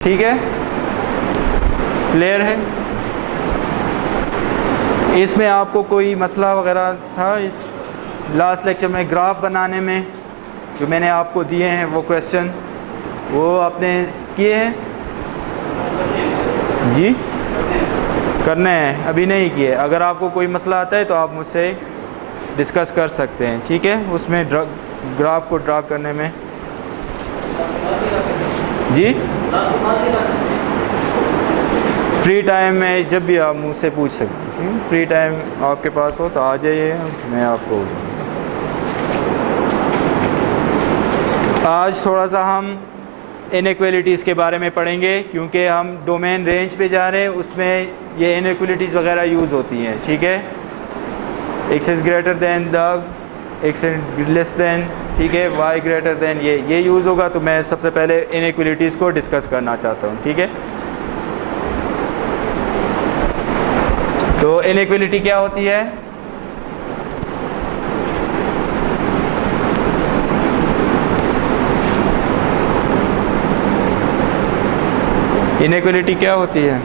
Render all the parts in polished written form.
ठीक है, क्लियर है। इसमें आपको कोई मसला वगैरह था इस लास्ट लेक्चर में ग्राफ बनाने में? जो मैंने आपको दिए हैं वो क्वेश्चन वो आपने किए हैं जी? करने हैं, अभी नहीं किए। अगर आपको कोई मसला आता है तो आप मुझसे डिस्कस कर सकते हैं, ठीक है। उसमें ग्राफ को ड्रा करने में जी फ्री टाइम में जब भी आप मुझसे पूछ सकते हैं। फ्री टाइम आपके पास हो तो आ जाइए, मैं आपको आज थोड़ा सा हम इनइक्वालिटीज़ के बारे में पढ़ेंगे, क्योंकि हम डोमेन रेंज पे जा रहे हैं, उसमें ये इनइक्वालिटीज़ वगैरह यूज़ होती हैं, ठीक है। X is greater than the x less than, ठीक है, वाई ग्रेटर दैन, ये यूज़ होगा। तो मैं सबसे पहले इनइक्वालिटीज़ को डिस्कस करना चाहता हूँ, ठीक है। तो इनइक्वालिटी क्या होती है? इनइक्वालिटी क्या होती है?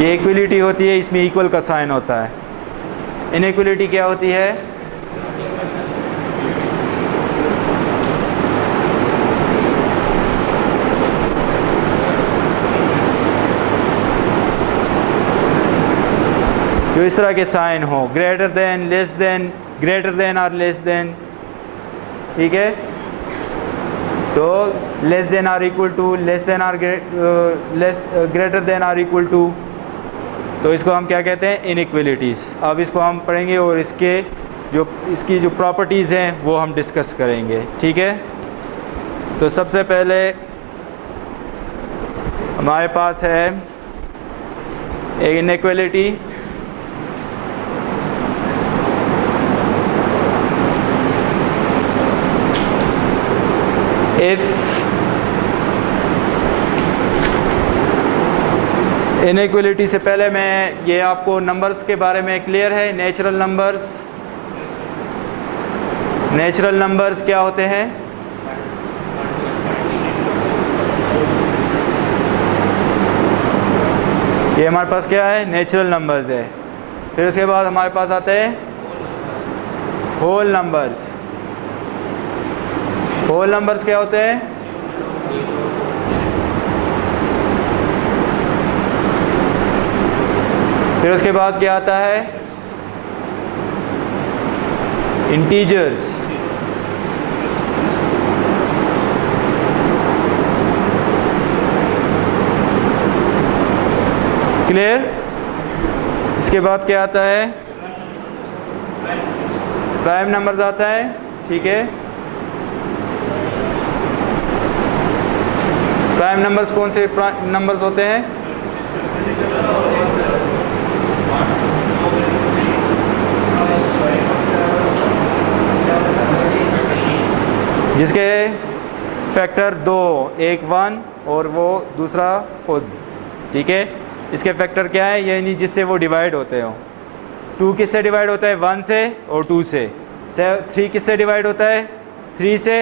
ये इक्वलिटी होती है, इसमें इक्वल का साइन होता है। इनइक्वालिटी क्या होती है? जो इस तरह के साइन हो, greater than, less than, greater than और लेस देन, ठीक है। तो less than or equal to, less than or less greater than or equal to, तो इसको हम क्या कहते हैं? इनइक्वालिटीज़। अब इसको हम पढ़ेंगे और इसकी जो प्रॉपर्टीज़ हैं वो हम डिस्कस करेंगे, ठीक है। तो सबसे पहले हमारे पास है एक इनइक्वालिटी, इफ इनइक्वालिटी से पहले मैं ये आपको नंबर्स के बारे में क्लियर है। नेचुरल नंबर्स क्या होते हैं? ये हमारे पास क्या है? नेचुरल नंबर्स है। फिर उसके बाद हमारे पास आते हैं होल नंबर्स। होल नंबर्स क्या होते हैं? फिर उसके बाद क्या आता है? इंटीजर्स। क्लियर? इसके बाद क्या आता है? प्राइम नंबर्स आता है, ठीक है। प्राइम नंबर्स कौन से नंबर्स होते हैं? जिसके फैक्टर दो, एक 1 और वो दूसरा खुद, ठीक है। इसके फैक्टर क्या है? यानी जिससे वो डिवाइड होते हो। 2 किससे डिवाइड होता है? 1 से और 2 से। 3 किससे डिवाइड होता है? 3 से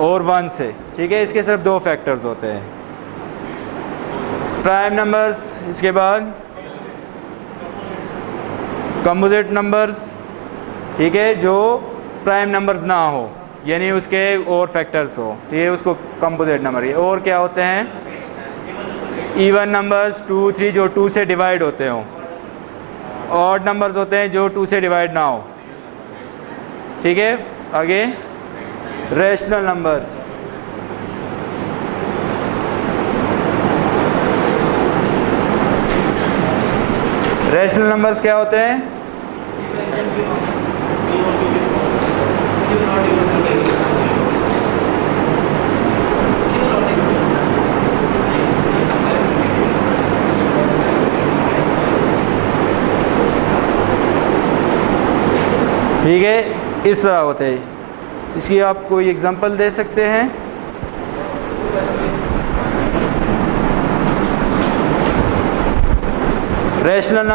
और 1 से, ठीक है। इसके सिर्फ 2 फैक्टर्स होते हैं। प्राइम नंबर्स, इसके बाद कंपोजिट नंबर्स, ठीक है, जो प्राइम नंबर्स ना हो, यानी उसके और फैक्टर्स हो, ठीक है, उसको कंपोजिट नंबर। ये और क्या होते हैं? इवन नंबर्स 2, 3 जो 2 से डिवाइड होते हो। ऑड नंबर्स होते हैं जो 2 से डिवाइड ना हो, ठीक है। आगे रेशनल नंबर्स। रेशनल नंबर्स क्या होते हैं? ठीक है, इस तरह होते हैं। इसकी आप कोई एग्जांपल दे सकते हैं? रेशनल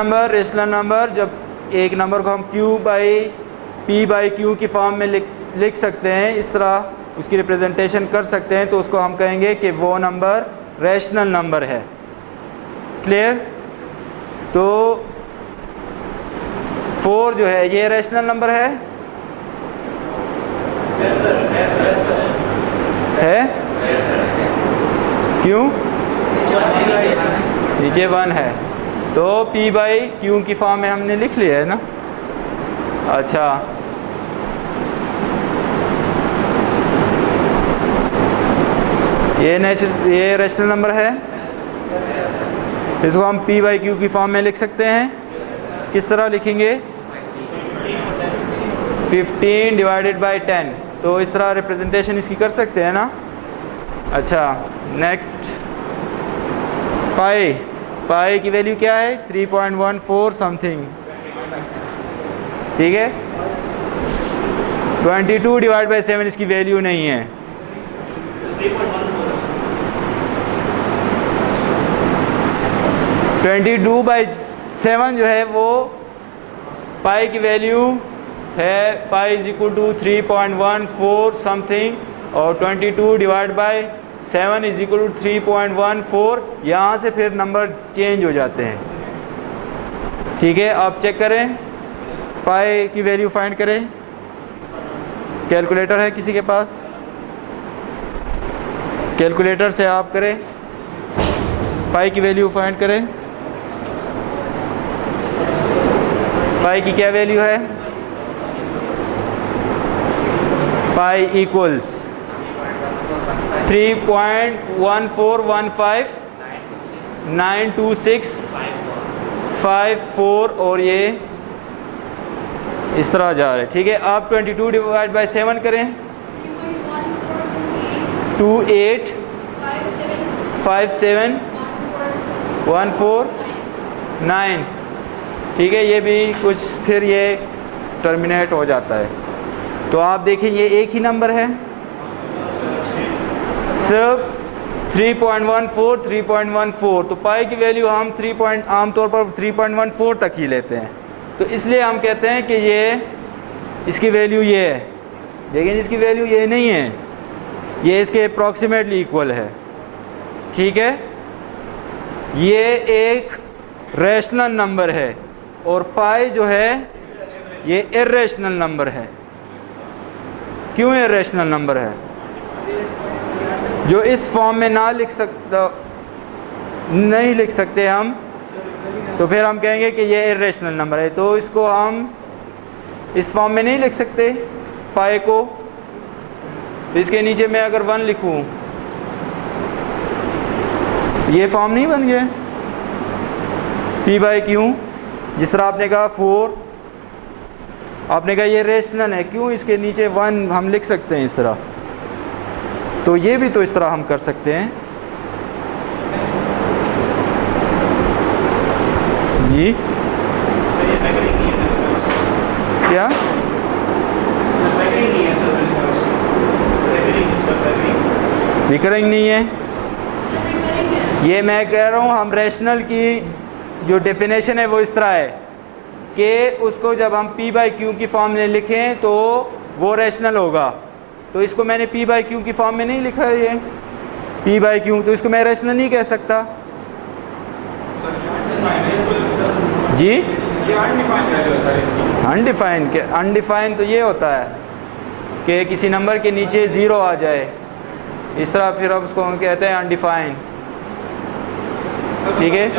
नंबर जब एक नंबर को हम p बाई क्यू की फॉर्म में लिख सकते हैं, इस तरह उसकी रिप्रेजेंटेशन कर सकते हैं, तो उसको हम कहेंगे कि वो नंबर रेशनल नंबर है। क्लियर? तो 4 जो है ये रेशनल नंबर है? है? क्यों? नीचे 1 है तो p बाई क्यू की फॉर्म में हमने लिख लिया है ना। अच्छा, ये रेशनल नंबर है, इसको हम p बाई क्यू की फॉर्म में लिख सकते हैं। किस तरह लिखेंगे? 15 डिवाइडेड बाई 10, तो इस तरह रिप्रेजेंटेशन इसकी कर सकते हैं ना। अच्छा, नेक्स्ट पाई की वैल्यू क्या है? 3.14 समथिंग, ठीक है। 22 डिवाइड बाई 7 इसकी वैल्यू नहीं है। 22 बाई 7 जो है वो पाई की वैल्यू है, pi is equal to 3.14 something, और 22 divide by 7 is equal to 3.14। यहाँ से फिर नंबर चेंज हो जाते हैं, ठीक है। आप चेक करें, पाई की वैल्यू फाइंड करें। कैलकुलेटर है किसी के पास? कैलकुलेटर से आप करें, पाई की वैल्यू फाइंड करें। पाई की क्या वैल्यू है? पाई इक्वल्स 3.141592654 और ये इस तरह जा रहा है, ठीक है। आप 22 डिवाइड बाई 7 करें, 28571449, ठीक है। ये भी कुछ फिर ये टर्मिनेट हो जाता है। तो आप देखें ये एक ही नंबर है, सिर्फ 3.14 तो पाई की वैल्यू हम आमतौर पर 3.14 तक ही लेते हैं, तो इसलिए हम कहते हैं कि ये इसकी वैल्यू ये है, लेकिन इसकी वैल्यू ये नहीं है, ये इसके अप्रॉक्सीमेटली इक्वल है, ठीक है। ये एक रैशनल नंबर है और पाई जो है ये इर्रेशनल नंबर है। क्यों इर्रेशनल नंबर है? जो इस फॉर्म में नहीं लिख सकते हम, तो फिर हम कहेंगे कि ये इर्रेशनल नंबर है। तो इसको हम इस फॉर्म में नहीं लिख सकते पाई को, तो इसके नीचे मैं अगर 1 लिखूं, ये फॉर्म नहीं बन गया p बाई क्यू। जिस तरह आपने कहा 4, आपने कहा ये रेशनल है, क्यों? इसके नीचे 1 हम लिख सकते हैं इस तरह, तो ये भी तो इस तरह हम कर सकते हैं जी। क्या रिकरिंग नहीं है? ये मैं कह रहा हूँ, हम रैशनल की जो डेफिनेशन है वो इस तरह है कि उसको जब हम p बाई क्यू की फॉर्म में लिखें तो वो रैशनल होगा। तो इसको मैंने p बाई क्यू की फॉर्म में नहीं लिखा है, ये p बाई क्यू, तो इसको मैं रैशनल नहीं कह सकता जी। अनडिफाइंड तो ये होता है कि किसी नंबर के नीचे 0 आ जाए, इस तरह फिर अब उसको हम कहते हैं अनडिफाइंड, ठीक है।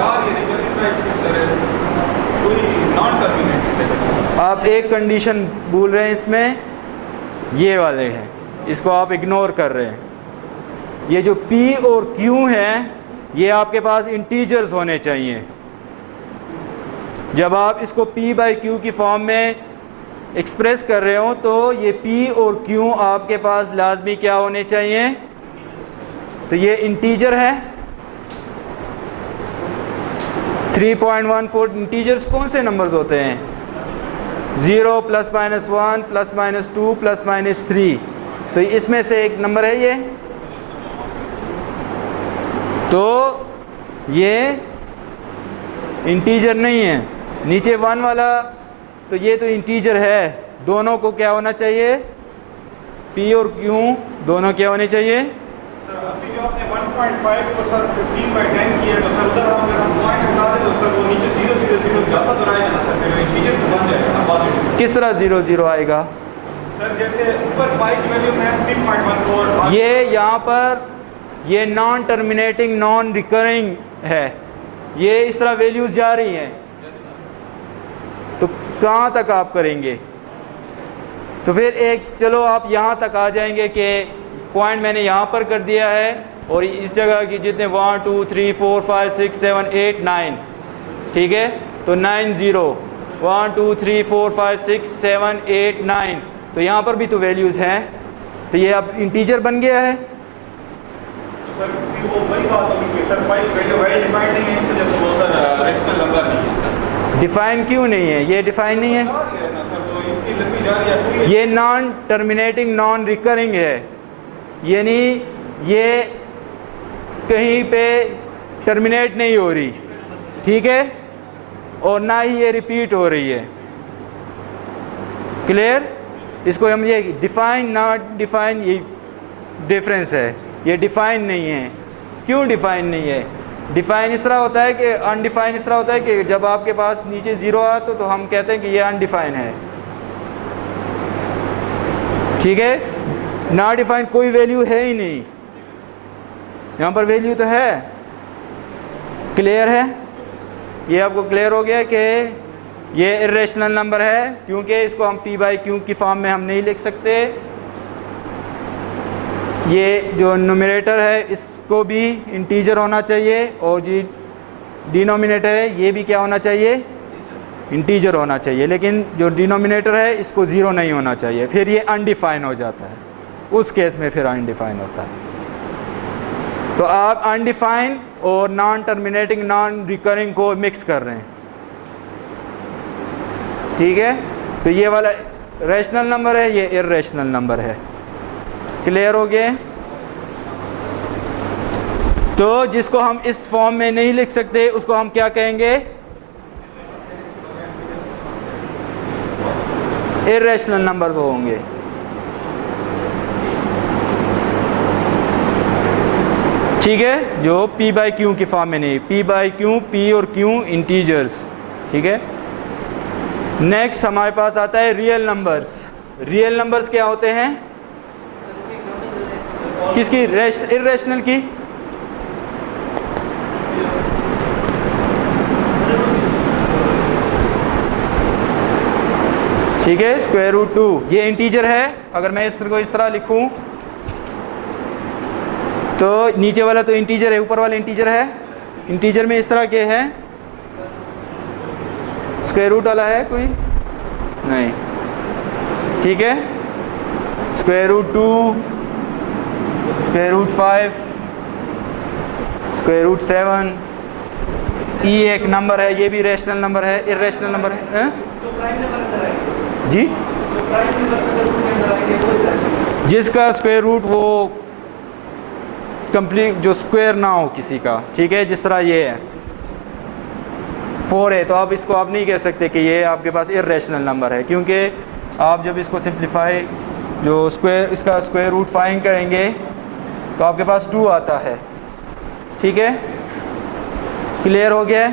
आप एक कंडीशन भूल रहे हैं इसमें, ये वाले हैं, इसको आप इग्नोर कर रहे हैं। ये जो p और q हैं ये आपके पास इंटीजर्स होने चाहिए। जब आप इसको p बाई क्यू की फॉर्म में एक्सप्रेस कर रहे हो तो ये p और q आपके पास लाजमी क्या होने चाहिए? तो ये इंटीजर है। 3.14 इंटीजर्स कौन से नंबर्स होते हैं? 0 plus minus 1 plus minus 2 plus minus 3, तो इसमें से एक नंबर है ये। तो ये इंटीजर नहीं है। नीचे 1 वाला तो ये तो इंटीजर है, दोनों को क्या होना चाहिए, P और Q दोनों क्या होने चाहिए। सर अभी जो आपने 1.5 को सर 15/10 किया तो सर उधर अगर हम पॉइंट उठा दें तो सर वो नीचे 0 0 0 जाता तो रहेगा ना सर, फिर इंटीजर तो बन जाएगा ना बाद में। किस तरह 0 0 आएगा? सर जैसे ऊपर पाई की वैल्यू है 3.14, ये यहाँ पर ये नॉन टर्मिनेटिंग नॉन रिकरिंग है, ये इस तरह वैल्यूज जा रही हैं, तो कहाँ तक आप करेंगे? तो फिर एक चलो आप यहाँ तक आ जाएंगे कि पॉइंट मैंने यहाँ पर कर दिया है और इस जगह की जितने 1 2 3 4 5 6 7 8 9, ठीक है, तो 9 0 1 2 3 4 5 6 7 8 9, तो यहाँ पर भी तो वैल्यूज़ हैं, तो ये अब इंटीजर बन गया है। तो सर फिर वो वही बात होगी कि सर पाई की वैल्यू वही डिफाइंड नहीं है, इस वजह से वो सर रेशनल नंबर नहीं है सर। डिफाइन क्यों नहीं है? ये डिफाइन नहीं है, जा रही है ना सर, वो इतनी लंबी जा रही है पूरी। ये नॉन टर्मिनेटिंग नॉन रिकरिंग है, यानी ये कहीं पे टर्मिनेट नहीं हो रही, ठीक है, और ना ही ये रिपीट हो रही है। क्लियर? इसको हम ये डिफाइन नॉट डिफाइन ये डिफरेंस है, ये डिफाइन नहीं है। क्यों डिफाइन नहीं है? डिफाइन इस तरह होता है कि अनडिफाइन इस तरह होता है कि जब आपके पास नीचे 0 आ तो हम कहते हैं कि ये अनडिफाइन है, ठीक है। ना डिफाइन कोई वैल्यू है ही नहीं, यहाँ पर वैल्यू तो है। क्लियर है? ये आपको क्लियर हो गया कि ये इर्रेशनल नंबर है, क्योंकि इसको हम P/Q की फॉर्म में हम नहीं लिख सकते। ये जो न्यूमरेटर है इसको भी इंटीजर होना चाहिए और जो डिनोमिनेटर है ये भी क्या होना चाहिए, इंटीजर होना चाहिए, लेकिन जो डिनोमिनेटर है इसको 0 नहीं होना चाहिए, फिर ये अनडिफाइन हो जाता है, उस केस में फिर अनडिफाइन होता है। तो आप अनडिफाइन और नॉन टर्मिनेटिंग नॉन रिकरिंग को मिक्स कर रहे हैं, ठीक है। तो ये वाला रैशनल नंबर है, ये इर्रेशनल नंबर है। क्लियर हो गए? तो जिसको हम इस फॉर्म में नहीं लिख सकते उसको हम क्या कहेंगे, इर्रेशनल नंबर्स होंगे। ठीक है, जो P/Q की फॉर्म में नहीं, P/Q, P और Q इंटीजर्स, ठीक है। नेक्स्ट हमारे पास आता है रियल नंबर्स। रियल नंबर्स क्या होते हैं? किसकी? इर्रेशनल की। ठीक है, √2 ये इंटीजर है। अगर मैं इसको इस तरह लिखूं तो नीचे वाला तो इंटीजर है, ऊपर वाला इंटीजर है। इंटीजर में इस तरह के हैं, √, वाला है कोई नहीं, ठीक है। √2, √5, √7, ई एक नंबर है, ये भी रेशनल नंबर है, इर्रेशनल नंबर है। जी, जिसका √, वो कंप्लीट जो स्क्वायर ना हो किसी का, ठीक है। जिस तरह ये है 4 है, तो आप इसको आप नहीं कह सकते कि ये आपके पास इर्रेशनल नंबर है, क्योंकि आप जब इसको सिंप्लीफाई जो स्क्वायर इसका √, फाइंड करेंगे तो आपके पास 2 आता है, ठीक है। क्लियर हो गया?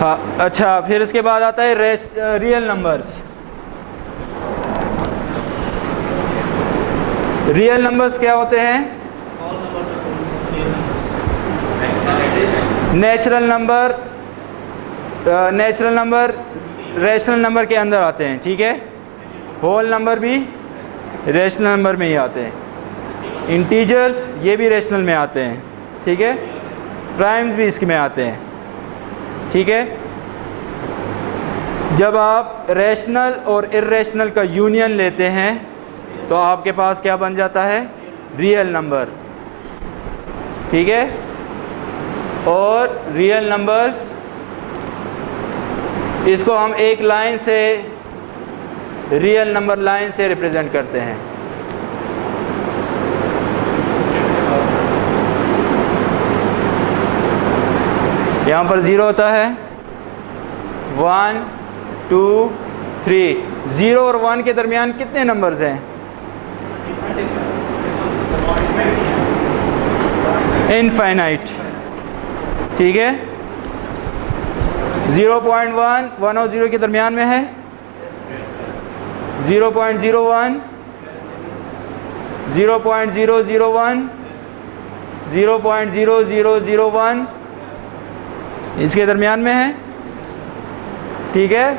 हाँ, अच्छा, फिर इसके बाद आता है रियल नंबर्स। रियल नंबर्स क्या होते हैं? नेचुरल नंबर, रैशनल नंबर के अंदर आते हैं, ठीक है। होल नंबर भी रैशनल नंबर में ही आते हैं। इंटीजर्स ये भी रैशनल में आते हैं, ठीक है। प्राइम्स भी इसके में आते हैं, ठीक है। जब आप रैशनल और इर्रेशनल का यूनियन लेते हैं तो आपके पास क्या बन जाता है? रियल नंबर, ठीक है। और रियल नंबर्स इसको हम एक लाइन से, रियल नंबर लाइन से रिप्रेजेंट करते हैं। यहाँ पर 0 होता है 1 2 3। 0 और 1 के दरमियान कितने नंबर्स हैं? इनफाइनाइट। ठीक है, 0.1 1 और 0 के दरमियान में है, 0.01 0.001 0.0001 इसके दरमियान में है। ठीक है,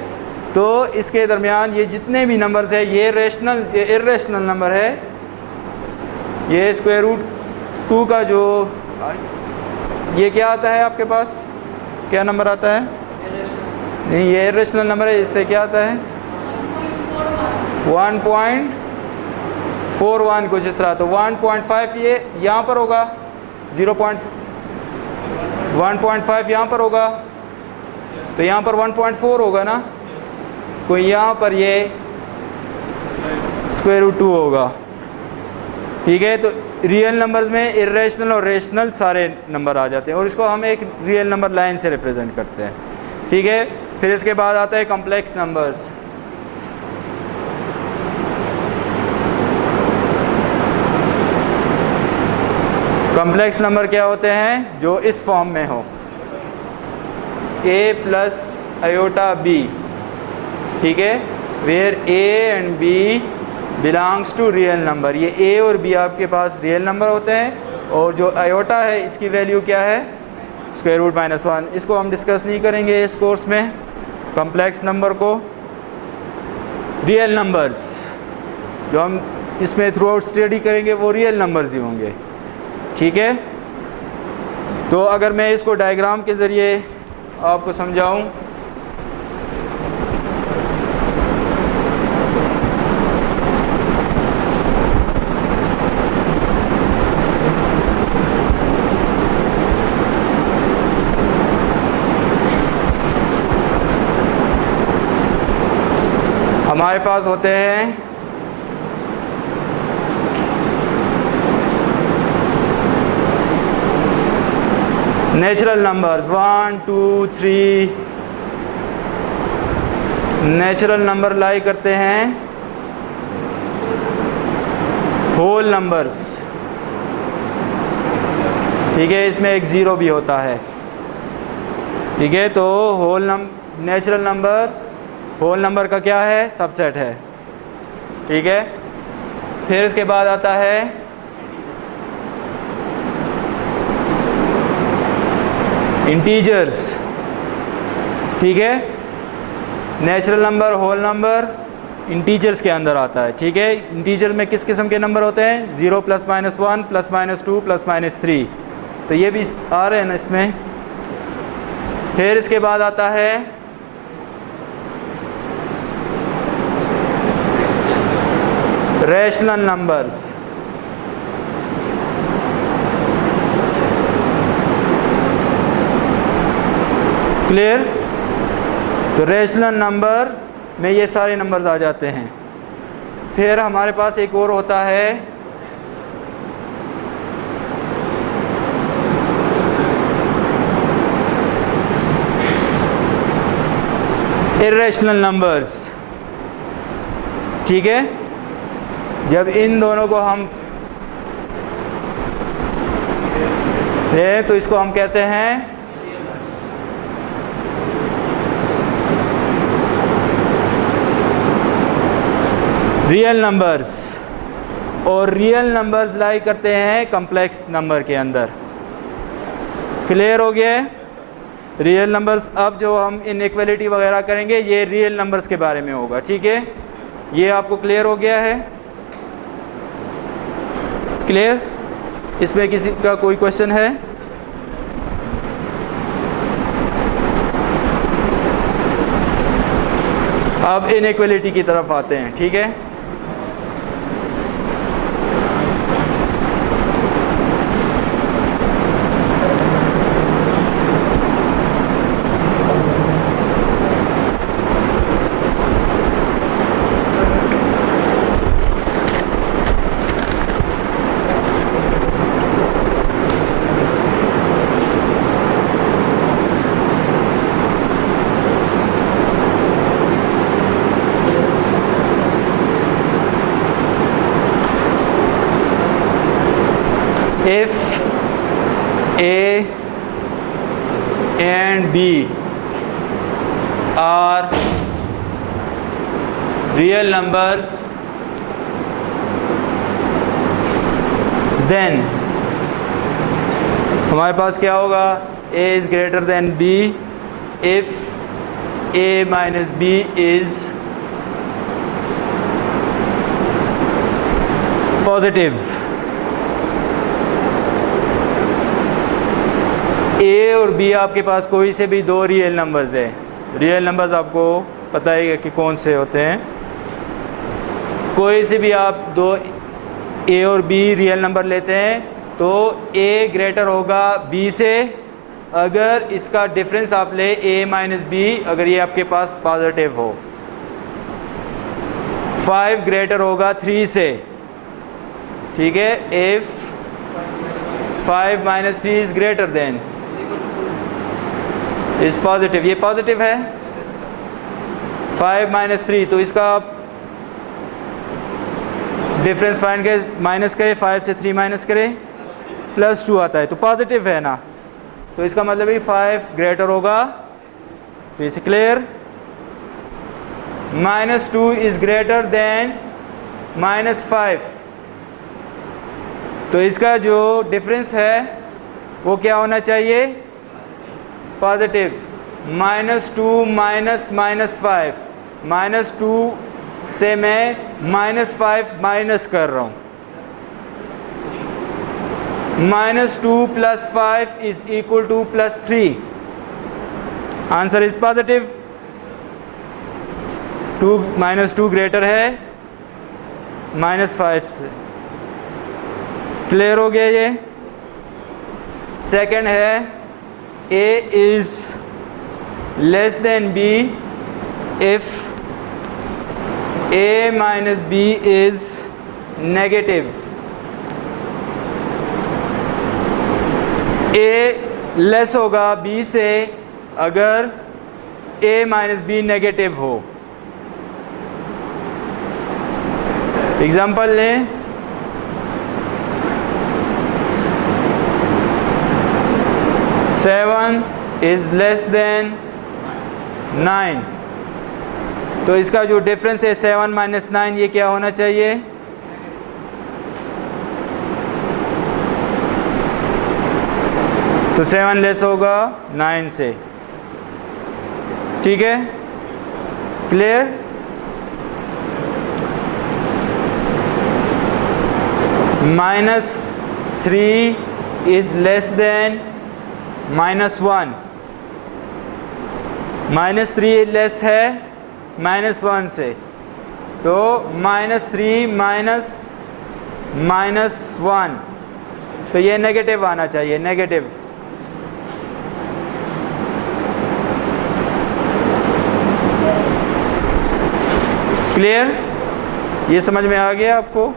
तो इसके दरमियान ये जितने भी नंबर्स है, ये रेशनल ये इर्रेशनल नंबर है। ये स्क्वायर रूट 2 का जो ये क्या आता है आपके पास, क्या नंबर आता है? नहीं, ये इर्रेशनल नंबर है, इससे क्या आता है 1.41 कुछ इस तरह। तो 1.5 ये यहाँ पर होगा, 1.5 यहाँ पर होगा, तो यहाँ पर 1.4 होगा ना, तो यहाँ पर ये स्क्वायर रूट 2 होगा। ठीक है, तो रियल नंबर्स में इर्रेशनल और रेशनल सारे नंबर आ जाते हैं और इसको हम एक रियल नंबर लाइन से रिप्रेजेंट करते हैं। ठीक है, फिर इसके बाद आता है कॉम्प्लेक्स नंबर्स। कॉम्प्लेक्स नंबर क्या होते हैं? जो इस फॉर्म में हो, a प्लस आयोटा b। ठीक है, where a and b belongs to real number. ये a और b आपके पास रियल नंबर होते हैं और जो आयोटा है इसकी वैल्यू क्या है? Square root -1। इसको हम डिस्कस नहीं करेंगे इस कोर्स में। कॉम्प्लेक्स नंबर को, रियल नंबर्स जो हम इसमें थ्रू आउट स्टडी करेंगे वो रियल नंबर्स ही होंगे। ठीक है, तो अगर मैं इसको डायग्राम के ज़रिए आपको समझाऊं, हमारे पास होते हैं नेचुरल नंबर्स 1 2 3। नेचुरल नंबर लाई करते हैं होल नंबर्स। ठीक है, इसमें एक ज़ीरो भी होता है। ठीक है, तो नेचुरल नंबर होल नंबर का क्या है? सबसेट है। ठीक है, फिर इसके बाद आता है इंटीजर्स। ठीक है, natural number whole number integers के अंदर आता है। ठीक है, इंटीजर में किस किस्म के नंबर होते हैं? 0 +- 1 +- 2 +- 3। तो ये भी आ रहे हैं ना इसमें। फिर इसके बाद आता है रैशनल नंबर्स। क्लियर? तो रैशनल नंबर में ये सारे नंबर्स आ जाते हैं। फिर हमारे पास एक और होता है इर्रेशनल नंबर्स। ठीक है, जब इन दोनों को हम लें तो इसको हम कहते हैं रियल नंबर्स। और रियल नंबर्स लाई करते हैं कॉम्प्लेक्स नंबर के अंदर। क्लियर हो गया? रियल नंबर्स, अब जो हम इनइक्वालिटी वगैरह करेंगे ये रियल नंबर्स के बारे में होगा। ठीक है, ये आपको क्लियर हो गया है? क्लियर? इसमें किसी का कोई क्वेश्चन है? अब इनइक्वालिटी की तरफ आते हैं। ठीक है, if A and B are real numbers, then हमारे पास क्या होगा? A is greater than B if A minus B is positive. A और B आपके पास कोई से भी दो रियल नंबर्स है। रियल नंबर्स आपको पता है कि कौन से होते हैं। कोई से भी आप दो A और B रियल नंबर लेते हैं तो A ग्रेटर होगा B से अगर इसका डिफरेंस आप ले A माइनस B, अगर ये आपके पास पॉजिटिव हो। 5 ग्रेटर होगा 3 से, ठीक है। If 5 minus 3 is greater then is positive, ये पॉजिटिव है। 5 माइनस 3, तो इसका आप डिफरेंस फाइंड करें, माइनस करें, 5 से 3 माइनस करें, +2 आता है, तो पॉजिटिव है ना। तो इसका मतलब ही 5 ग्रेटर होगा 3 से। क्लियर? -2 इज ग्रेटर देन -5, तो इसका जो डिफरेंस है वो क्या होना चाहिए? पॉजिटिव। -2 माइनस -5, -2 से मैं -5 माइनस कर रहा हूँ। -2 + 5 is equal to +3। Answer is positive. -2 greater है -5 से। क्लियर हो गया ये? सेकंड है A is less than B if A minus B is negative. A less होगा B से अगर A माइनस B नेगेटिव हो। एग्जाम्पल लें, सेवन इज लेस देन 9, तो इसका जो डिफरेंस है 7 माइनस 9, ये क्या होना चाहिए? तो 7 लेस होगा 9 से, ठीक है। Clear? -3 is less then -1, -3 less है -1 से, तो -3 माइनस -1, तो ये नेगेटिव आना चाहिए, नेगेटिव। क्लियर? ये समझ में आ गया आपको?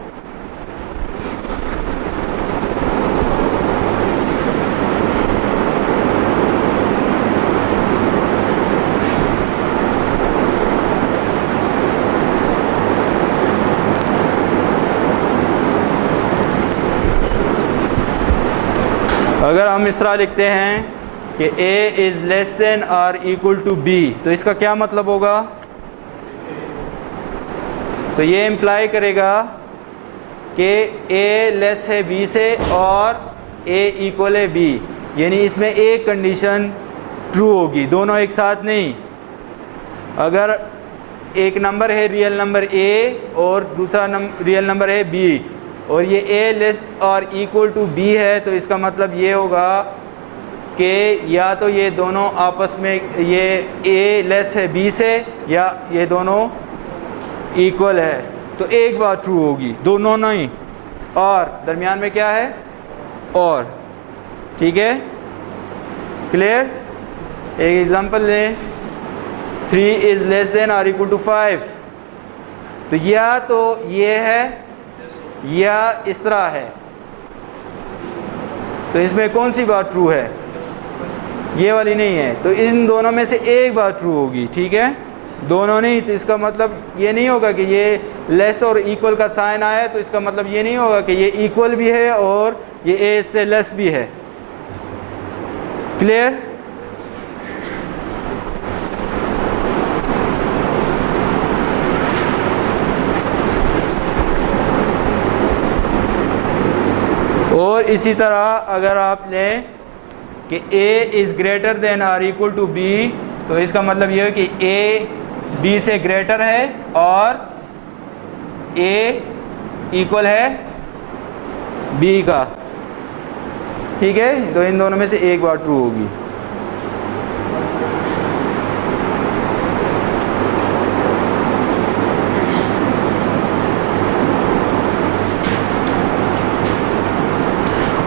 अगर हम इस तरह लिखते हैं कि A इज़ लेस देन और इक्वल टू B, तो इसका क्या मतलब होगा? तो ये इम्प्लाई करेगा कि A लेस है B से और A इक्वल है B, यानी इसमें एक कंडीशन ट्रू होगी, दोनों एक साथ नहीं। अगर एक नंबर है रियल नंबर A और दूसरा रियल नंबर है B और ये A लेस और इक्वल टू B है, तो इसका मतलब ये होगा कि या तो ये दोनों आपस में, ये A लेस है B से या ये दोनों इक्वल है, तो एक बात ट्रू होगी, दोनों नहीं। और दरमियान में क्या है? और, ठीक है। क्लियर? एक एग्जांपल लें, 3 इज़ लेस देन और इक्वल टू 5, तो या तो ये है या इस तरह है, तो इसमें कौन सी बात ट्रू है? ये वाली नहीं है, तो इन दोनों में से एक बात ट्रू होगी, ठीक है। दोनों नहीं, तो इसका मतलब ये नहीं होगा कि ये लेस और इक्वल का साइन आया, तो इसका मतलब ये नहीं होगा कि ये इक्वल भी है और ये ए से लेस भी है। क्लियर? और इसी तरह अगर आप लें कि a is greater than or equal to b, तो इसका मतलब यह है कि a b से ग्रेटर है और a इक्वल है b का। ठीक है, तो इन दोनों में से एक बार ट्रू होगी।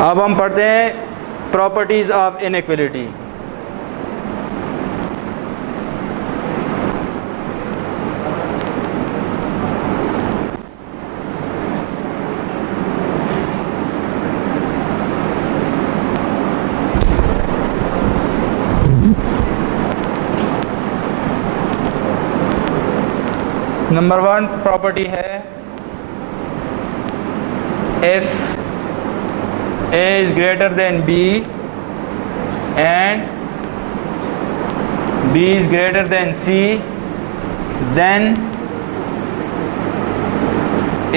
अब हम पढ़ते हैं properties of inequality. Number 1 property है if a is greater than b and b is greater than c, then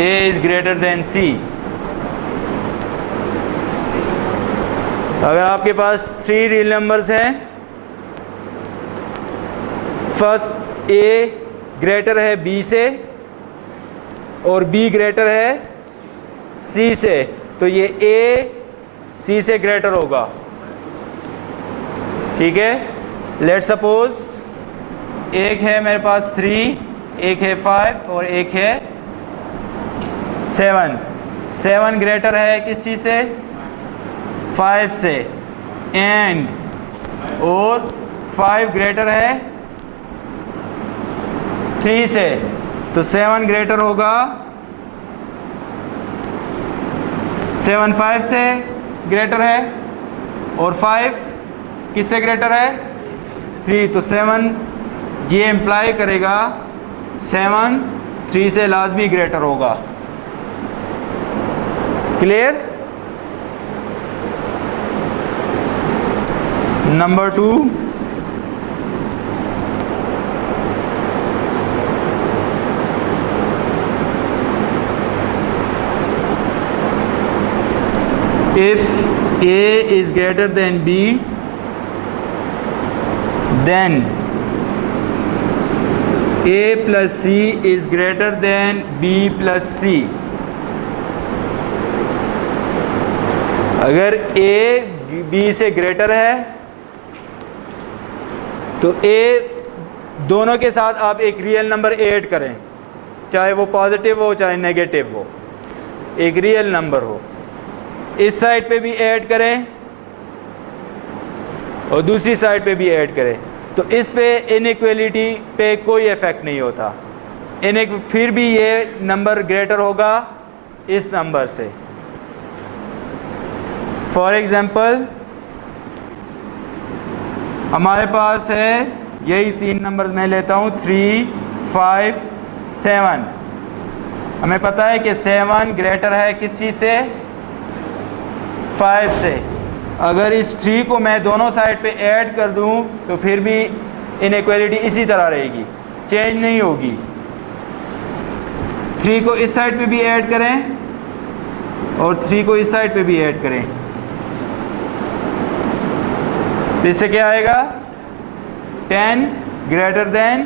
a is greater than c। अगर आपके पास 3 रियल नंबर्स हैं, फर्स्ट a ग्रेटर है b से और b ग्रेटर है c से, तो ये a c से ग्रेटर होगा। ठीक है, लेट सपोज एक है मेरे पास 3, एक है 5 और एक है 7। 7 ग्रेटर है किसी से? 5 से। एंड और 5 ग्रेटर है 3 से, तो 7 ग्रेटर होगा 7 5 से ग्रेटर है और 5 किससे ग्रेटर है? 3। तो 7 ये इम्प्लाई करेगा 7 3 से लाजमी ग्रेटर होगा। Clear? Number 2, if a is greater than b, then a plus c is greater than b plus c। अगर a b से ग्रेटर है तो a दोनों के साथ आप एक रियल नंबर ऐड करें, चाहे वो पॉजिटिव हो चाहे नेगेटिव हो, एक रियल नंबर हो। इस साइड पे भी ऐड करें और दूसरी साइड पे भी ऐड करें, तो इस पे इनइक्वलिटी पे कोई इफेक्ट नहीं होता। फिर भी ये नंबर ग्रेटर होगा इस नंबर से। फॉर एग्जांपल हमारे पास है यही 3 नंबर्स मैं लेता हूँ, 3 5 7। हमें पता है कि 7 ग्रेटर है किस चीज़ से? 5 से। अगर इस 3 को मैं दोनों साइड पे ऐड कर दूं तो फिर भी इनइक्वालिटी इसी तरह रहेगी, चेंज नहीं होगी। 3 को इस साइड पे भी ऐड करें और 3 को इस साइड पे भी ऐड करें, तो इससे क्या आएगा? 10 ग्रेटर देन।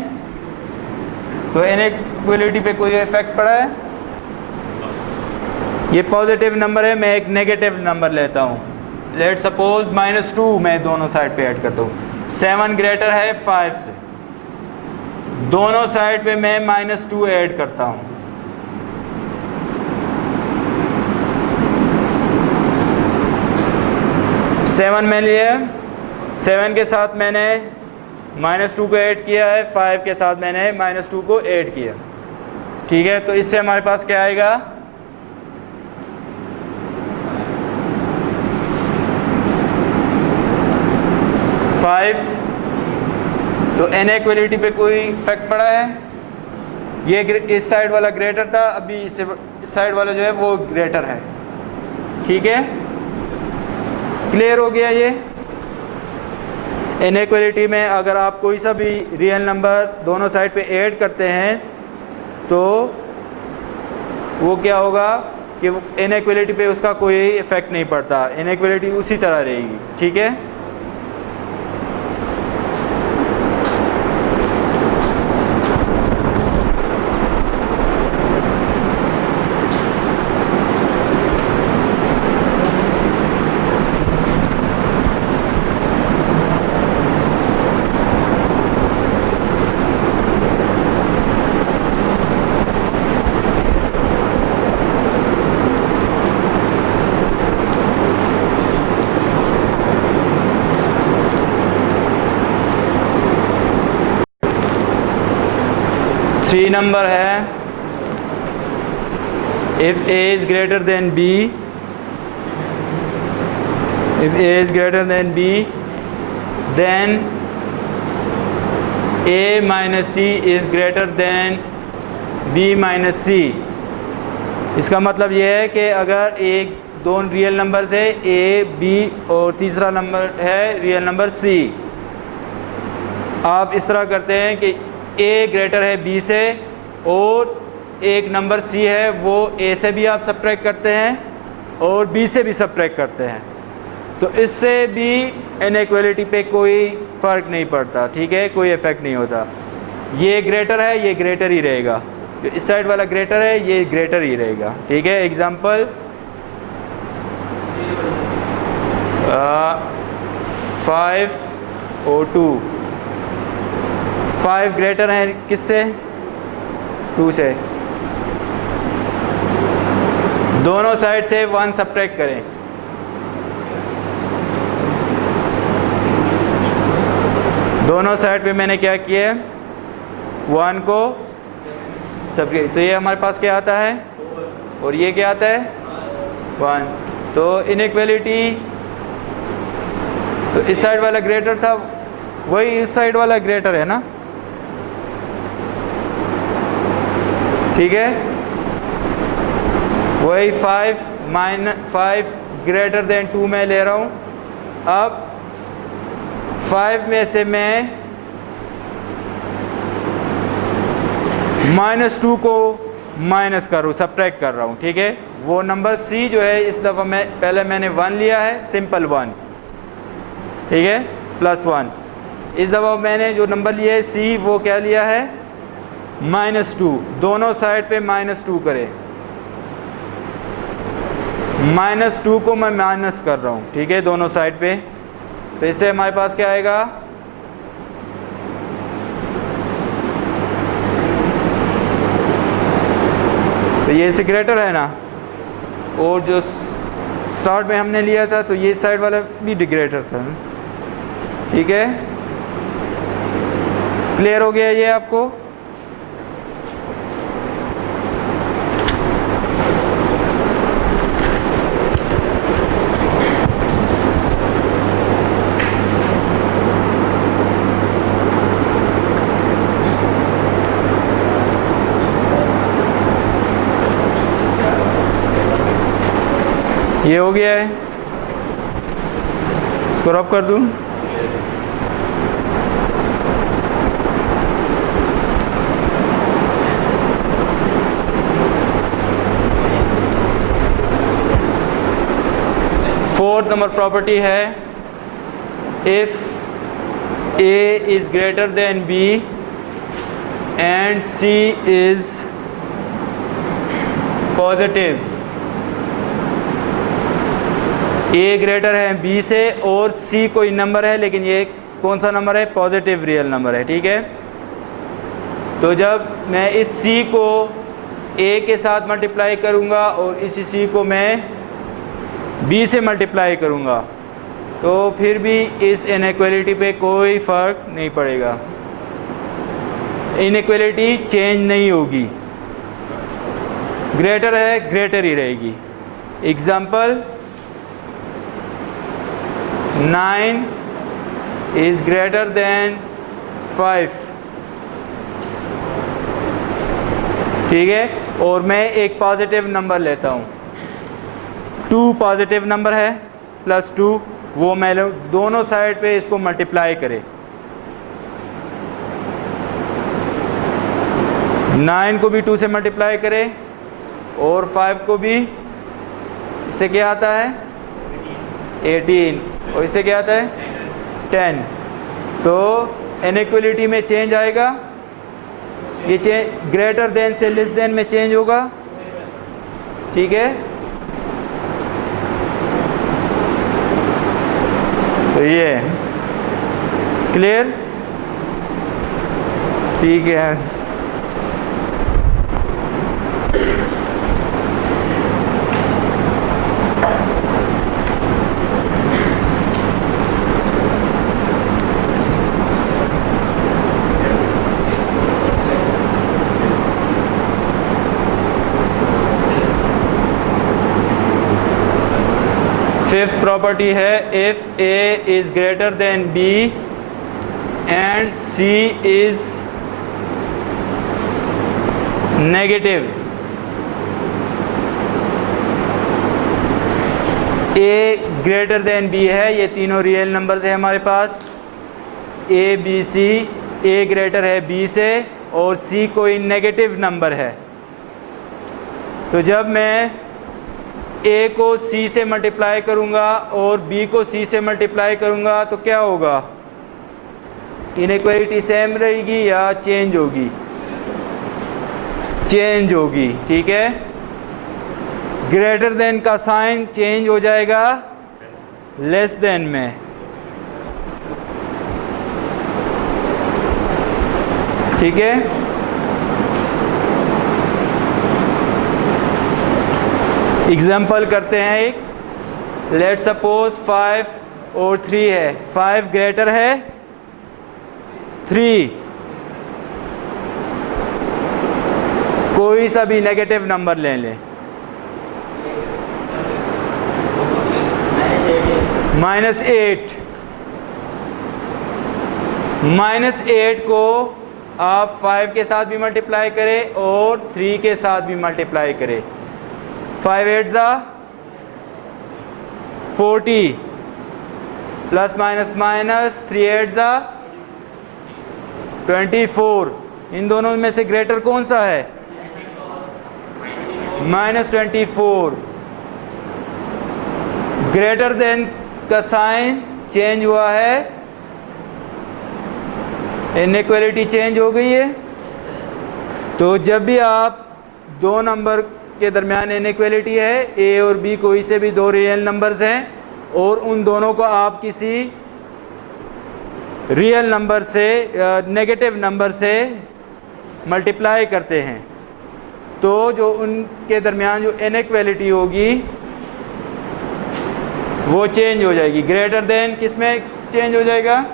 तो इनइक्वालिटी पे कोई इफेक्ट पड़ा है? ये पॉजिटिव नंबर है, मैं एक नेगेटिव नंबर लेता हूँ। लेट सपोज -2 मैं दोनों साइड पे ऐड करता हूँ। 7 ग्रेटर है 5 से, दोनों साइड पे मैं -2 ऐड करता हूँ। सेवन में लिए, 7 के साथ मैंने -2 को ऐड किया है, 5 के साथ मैंने -2 को ऐड किया। ठीक है, तो इससे हमारे पास क्या आएगा? 5। तो इनइक्वालिटी पे कोई इफेक्ट पड़ा है? ये इस साइड वाला ग्रेटर था, अभी इस साइड वाला जो है वो ग्रेटर है। ठीक है, क्लियर हो गया ये? इनइक्वालिटी में अगर आप कोई सा भी रियल नंबर दोनों साइड पे ऐड करते हैं तो वो क्या होगा कि इनइक्वालिटी पे उसका कोई इफेक्ट नहीं पड़ता, इनइक्वालिटी उसी तरह रहेगी। ठीक है, थ्री नंबर है if a is greater than b, if a is greater than b then a minus c is greater than b minus c। इसका मतलब ये है कि अगर एक दो रियल नंबर से a b और तीसरा नंबर है रियल नंबर c, आप इस तरह करते हैं कि a ग्रेटर है b से और एक नंबर c है वो a से भी आप सब्ट्रैक्ट करते हैं और b से भी सब्ट्रैक्ट करते हैं, तो इससे भी इनइक्वालिटी पे कोई फ़र्क नहीं पड़ता। ठीक है, कोई इफेक्ट नहीं होता। ये ग्रेटर है, ये ग्रेटर ही रहेगा, जो इस साइड वाला ग्रेटर है ये ग्रेटर ही रहेगा। ठीक है, एग्जांपल 5 और 2, 5 ग्रेटर है किससे? 2 से। दोनों साइड से 1 सब्ट्रैक्ट करें। दोनों साइड पे मैंने क्या किया, 1 को सब्ट्रैक्ट, तो ये हमारे पास क्या आता है और ये क्या आता है 1। तो इनइक्वालिटी, तो इस साइड वाला ग्रेटर था, वही इस साइड वाला ग्रेटर है ना। ठीक है, वही 5 ग्रेटर देन 2 में ले रहा हूँ। अब 5 में से मैं -2 को माइनस कर रहा हूँ, सब्ट्रैक्ट कर रहा हूँ। ठीक है, वो नंबर c जो है इस दफ़ा मैं पहले मैंने 1 लिया है, सिंपल 1। ठीक है, +1। इस दफ़ा मैंने जो नंबर लिया है c, वो क्या लिया है -2। दोनों साइड पे -2 करें, -2 को मैं माइनस कर रहा हूँ। ठीक है, दोनों साइड पे, तो इससे हमारे पास क्या आएगा, तो ये इससे ग्रेटर है ना, और जो स्टार्ट में हमने लिया था तो ये साइड वाला भी ग्रेटर था। ठीक है, क्लियर हो गया ये आपको? ये हो गया है, इसको रफ कर दूं। फोर्थ नंबर प्रॉपर्टी है if a is greater than b and c is positive। a greater है b से और c कोई नंबर है, लेकिन ये कौन सा नंबर है, पॉजिटिव रियल नंबर है। ठीक है, तो जब मैं इस c को a के साथ मल्टीप्लाई करूँगा और इसी c को मैं b से मल्टीप्लाई करूँगा, तो फिर भी इस इनइक्वालिटी पे कोई फ़र्क नहीं पड़ेगा, इनइक्वालिटी चेंज नहीं होगी। ग्रेटर है, ग्रेटर ही रहेगी। Example 9 is greater than 5। ठीक है, और मैं एक पॉजिटिव नंबर लेता हूँ, 2 पॉजिटिव नंबर है, +2 वो दोनों साइड पे इसको मल्टीप्लाई करे। 9 को भी 2 से मल्टीप्लाई करे और 5 को भी, इससे क्या आता है 18 और इससे क्या आता है 10। तो इनइक्वलिटी में चेंज आएगा, ये चेंज ग्रेटर देन से लेस देन में चेंज होगा, ठीक है। तो ये क्लियर, ठीक है। फिफ्थ प्रॉपर्टी है if A is greater then B and C is negative. A greater than B है, ये तीनों रियल नंबर्स है हमारे पास, A B C। A greater है B से और C कोई नेगेटिव नंबर है। तो जब मैं A को C से मल्टीप्लाई करूंगा और B को C से मल्टीप्लाई करूंगा तो क्या होगा, इनइक्वालिटी सेम रहेगी या चेंज होगी, चेंज होगी, ठीक है। ग्रेटर देन का साइन चेंज हो जाएगा लेस देन में, ठीक है। एग्जाम्पल करते हैं एक, लेट सपोज 5 और 3 है, 5 ग्रेटर है 3, कोई सा भी नेगेटिव नंबर ले लें, -8। -8 को आप 5 के साथ भी मल्टीप्लाई करें और 3 के साथ भी मल्टीप्लाई करें, 5 8 ज़ा 40 प्लस माइनस माइनस 3 8 ज़ा 24। इन दोनों में से ग्रेटर कौन सा है, -24। ग्रेटर देन का साइन चेंज हुआ है, इनइक्वालिटी चेंज हो गई है। तो जब भी आप दो नंबर के दरमियान इनइक्वालिटी है, A और B कोई से भी दो रियल नंबर्स हैं और उन दोनों को आप किसी रियल नंबर से नेगेटिव नंबर से मल्टीप्लाई करते हैं, तो जो उनके दरमियान जो इनइक्वालिटी होगी वो चेंज हो जाएगी। ग्रेटर देन किस में चेंज हो जाएगा,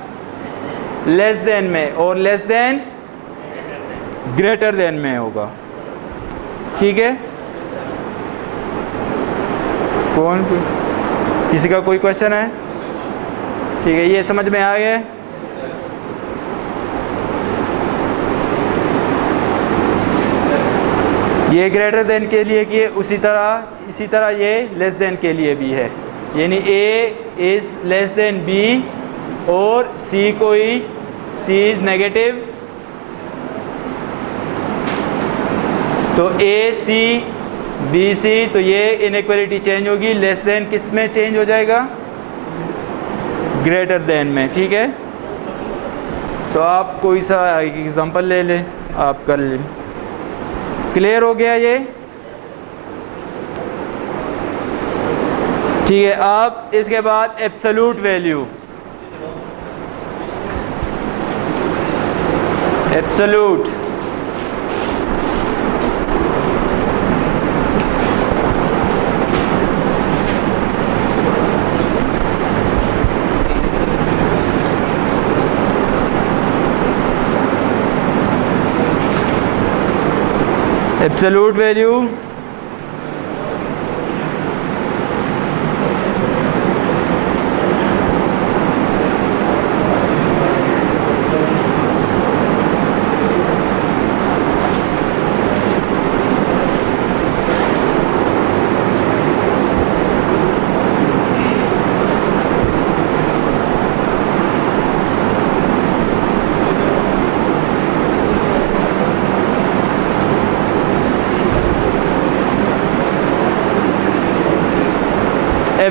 लेस देन में, और लेस देन ग्रेटर देन में होगा, ठीक है। कौन, किसी का कोई क्वेश्चन है, ठीक है, ये समझ में आ गया। ये ग्रेटर देन के लिए किए इसी तरह ये लेस देन के लिए भी है, यानी A is less then B और C इज़ नेगेटिव, तो A C B C, तो ये इनइक्वालिटी चेंज होगी, लेस देन किस में चेंज हो जाएगा, ग्रेटर देन में, ठीक है। तो आप कोई सा एग्जांपल ले लें, आप कर लें। क्लियर हो गया ये, ठीक है। अब इसके बाद absolute value, absolute absolute value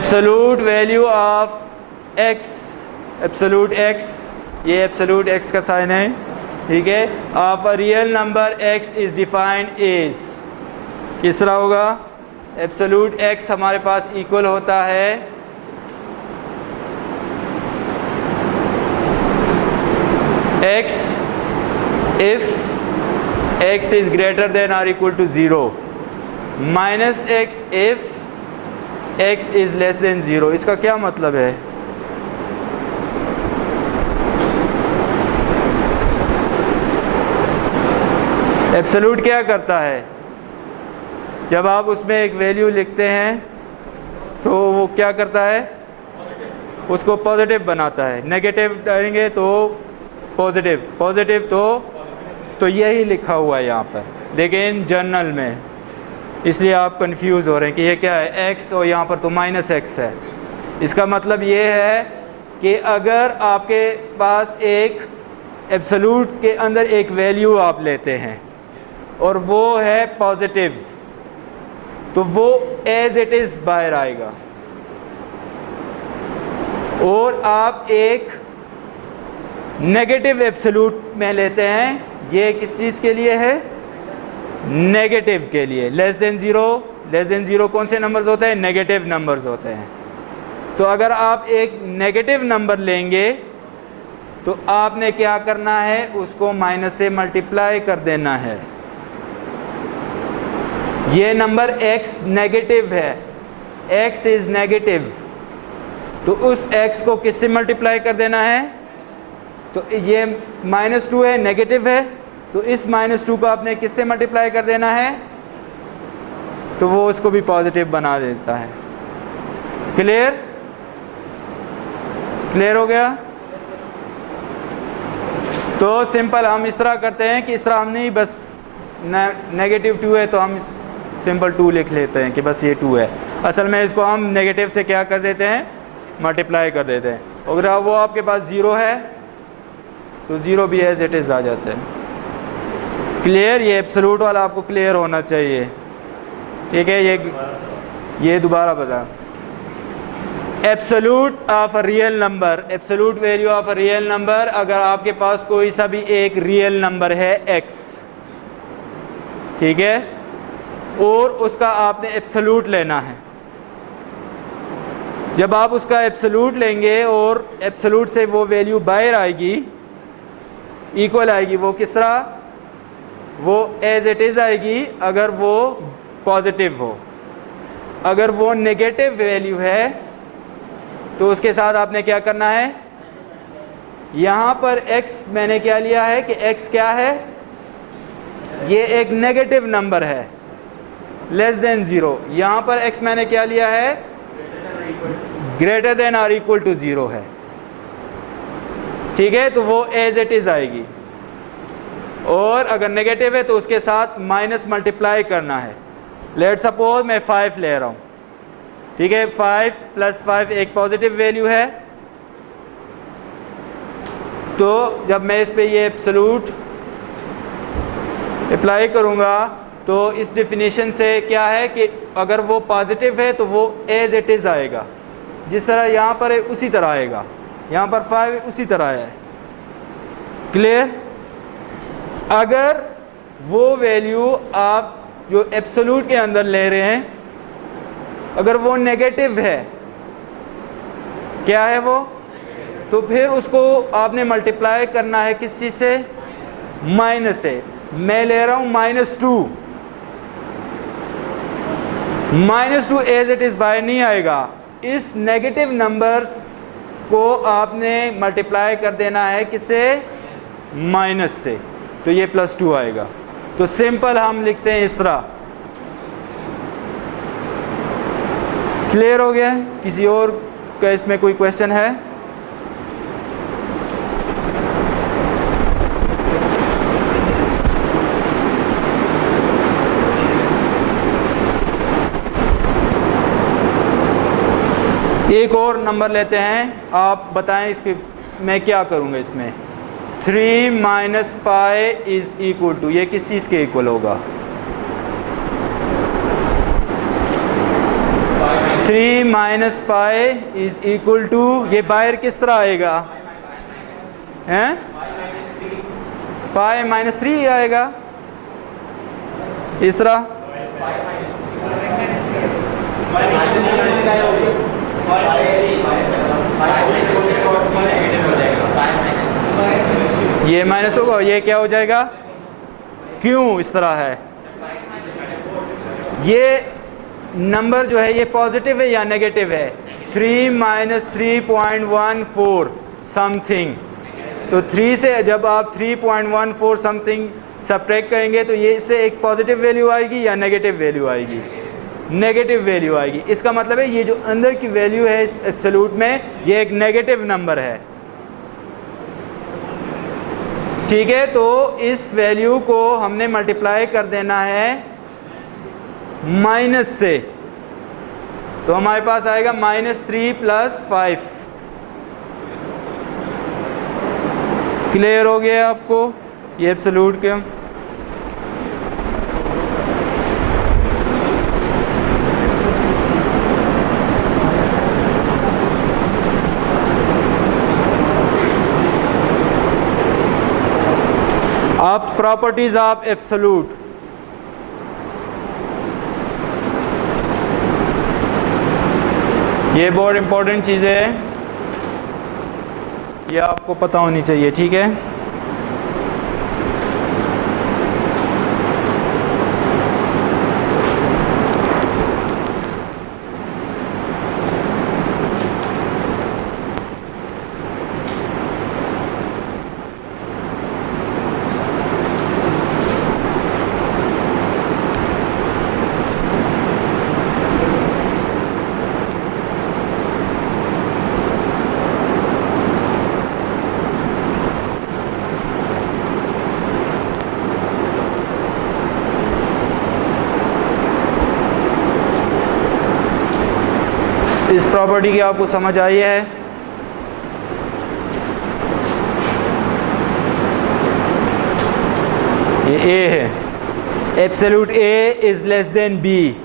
absolute value of x, absolute x, ये एब्सोल्यूट x का साइन है, ठीक है, of a real number x is defined is, किस तरह होगा? एब्सोल्यूट x हमारे पास इक्वल होता है x if x is greater than or equal to 0 minus x if x is less than 0। इसका क्या मतलब है? एब्सोल्यूट क्या करता है? जब आप उसमें एक वैल्यू लिखते हैं तो वो क्या करता है? उसको पॉजिटिव बनाता है। नेगेटिव डालेंगे तो पॉजिटिव, पॉजिटिव तो यही लिखा हुआ है यहाँ पर, लेकिन जर्नल में, इसलिए आप कंफ्यूज हो रहे हैं कि ये क्या है x और यहाँ पर तो माइनस x है। इसका मतलब ये है कि अगर आपके पास एक एब्सोल्यूट के अंदर एक वैल्यू आप लेते हैं और वो है पॉजिटिव, तो वो एज इट इज़ बाहर आएगा। और आप एक नेगेटिव एब्सोल्यूट में लेते हैं, ये किस चीज़ के लिए है? नेगेटिव के लिए। लेस देन ज़ीरो कौन से नंबर्स होते हैं? नेगेटिव नंबर्स होते हैं। तो अगर आप एक नेगेटिव नंबर लेंगे तो आपने क्या करना है? उसको माइनस से मल्टीप्लाई कर देना है। ये नंबर x नेगेटिव है, x इज़ नेगेटिव, तो उस x को किससे मल्टीप्लाई कर देना है? तो ये -2 है, नेगेटिव है, तो इस -2 को आपने किससे मल्टीप्लाई कर देना है? तो वो उसको भी पॉजिटिव बना देता है। क्लियर? क्लियर हो गया? तो सिंपल हम इस तरह करते हैं कि इस तरह हम नहीं, बस -2 है तो हम सिंपल 2 लिख लेते हैं कि बस ये 2 है। असल में इसको हम नेगेटिव से क्या कर देते हैं? मल्टीप्लाई कर देते हैं। अगर वो आपके पास 0 है तो 0 भी एज इट इज़ आ जाता है। क्लियर? ये एब्सोल्यूट वाला आपको क्लियर होना चाहिए, ठीक है? ये दोबारा बता, absolute of a real number, absolute value of a real number, अगर आपके पास कोई सा भी एक रियल नंबर है x, ठीक है, और उसका आपने एब्सोल्यूट लेना है। जब आप उसका एब्सोल्यूट लेंगे और एब्सोल्यूट से वो वैल्यू बाहर आएगी, इक्वल आएगी, वो किस तरह? वो एज इट इज़ आएगी अगर वो पॉजिटिव हो। अगर वो नेगेटिव वैल्यू है तो उसके साथ आपने क्या करना है? यहाँ पर x मैंने क्या लिया है कि x क्या है? ये एक नेगेटिव नंबर है, लेस देन 0। यहाँ पर x मैंने क्या लिया है? ग्रेटर देन और इक्वल टू 0 है, ठीक है? तो वो एज इट इज़ आएगी। और अगर नेगेटिव है तो उसके साथ माइनस मल्टीप्लाई करना है। लेट सपोज मैं 5 ले रहा हूँ, ठीक है? 5 + 5 एक पॉजिटिव वैल्यू है, तो जब मैं इस पे ये एब्सोल्यूट अप्लाई करूँगा तो इस डेफिनेशन से क्या है कि अगर वो पॉजिटिव है तो वो एज इट इज़ आएगा, जिस तरह यहाँ पर है उसी तरह आएगा। यहाँ पर 5 उसी तरह है। क्लियर? अगर वो वैल्यू आप जो एब्सोल्यूट के अंदर ले रहे हैं, अगर वो नेगेटिव है, क्या है वो? तो फिर उसको आपने मल्टीप्लाई करना है किस चीज़ से? माइनस से। मैं ले रहा हूँ -2, -2 एज इट इज़ बाहर नहीं आएगा। इस नेगेटिव नंबर्स को आपने मल्टीप्लाई कर देना है किससे? माइनस से, तो ये +2 आएगा। तो सिंपल हम लिखते हैं इस तरह। क्लियर हो गया? किसी और का इसमें कोई क्वेश्चन है? एक और नंबर लेते हैं, आप बताएं इसके मैं क्या करूँगा इसमें। 3 - पाई इज इक्वल टू, ये किस चीज़ के इक्वल होगा? 3 minus pi is equal to, ये बाहर किस तरह आएगा, हैं, पाई माइनस 3 आएगा इस तरह। ये माइनस होगा, ये क्या हो जाएगा, क्यों इस तरह है। ये नंबर जो है ये पॉजिटिव है या नेगेटिव है, 3 माइनस 3.14 समथिंग। तो 3 से जब आप 3.14 समथिंग सब्ट्रैक्ट करेंगे तो ये इससे एक पॉजिटिव वैल्यू आएगी या नेगेटिव वैल्यू आएगी, नेगेटिव वैल्यू आएगी। इसका मतलब है ये जो अंदर की वैल्यू है इस एब्सोल्यूट में, ये एक नेगेटिव नंबर है, ठीक है। तो इस वैल्यू को हमने मल्टीप्लाई कर देना है माइनस से, तो हमारे पास आएगा -3 + 5। क्लियर हो गया आपको ये एब्सोल्यूट के। अब प्रॉपर्टीज ऑफ एब्सोल्यूट, ये बहुत इंपॉर्टेंट चीज़ है, ये आपको पता होनी चाहिए, ठीक है। इस प्रॉपर्टी की आपको समझ आई है। ये ए है, absolute A is less than B.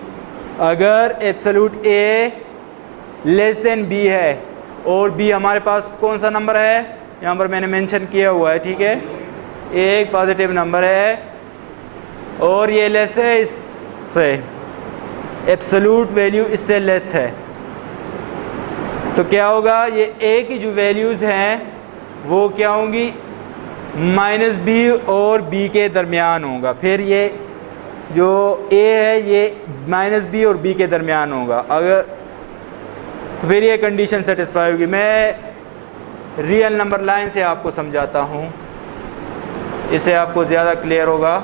अगर absolute A less than B है और बी हमारे पास कौन सा नंबर है, यहाँ पर मैंने मेंशन किया हुआ है, ठीक है। ए एक पॉजिटिव नंबर है और ये लेस है इससे, एब्सोल्यूट वैल्यू इससे लेस है, तो क्या होगा, ये ए की जो वैल्यूज़ हैं वो क्या होंगी, -b और b के दरमियान होगा। फिर ये जो a है ये -b और b के दरमियान होगा, अगर तो फिर ये कंडीशन सेटिस्फाई होगी। मैं रियल नंबर लाइन से आपको समझाता हूँ, इससे आपको ज़्यादा क्लियर होगा।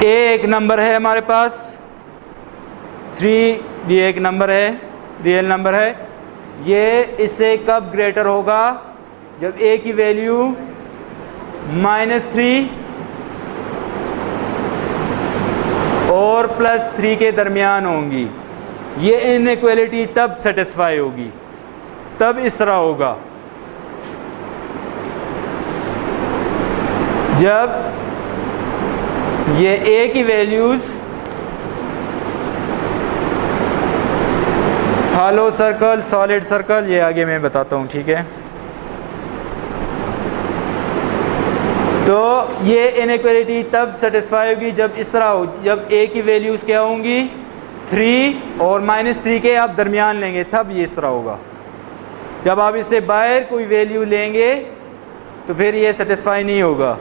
एक नंबर है हमारे पास, 3 भी एक नंबर है, रियल नंबर है। ये इससे कब ग्रेटर होगा, जब a की वैल्यू -3 और +3 के दरमियान होंगी। ये इनइक्वालिटी तब सेटिस्फाई होगी, तब इस तरह होगा जब ये a की values hollow circle, solid circle, ये आगे मैं बताता हूँ, ठीक है। तो ये इनइक्वालिटी तब सेटिस्फाई होगी जब इस तरह हो, जब a की वैल्यूज़ क्या होंगी, 3 और -3 के आप दरमियान लेंगे, तब ये इस तरह होगा। जब आप इससे बाहर कोई वैल्यू लेंगे तो फिर ये सेटिस्फाई नहीं होगा।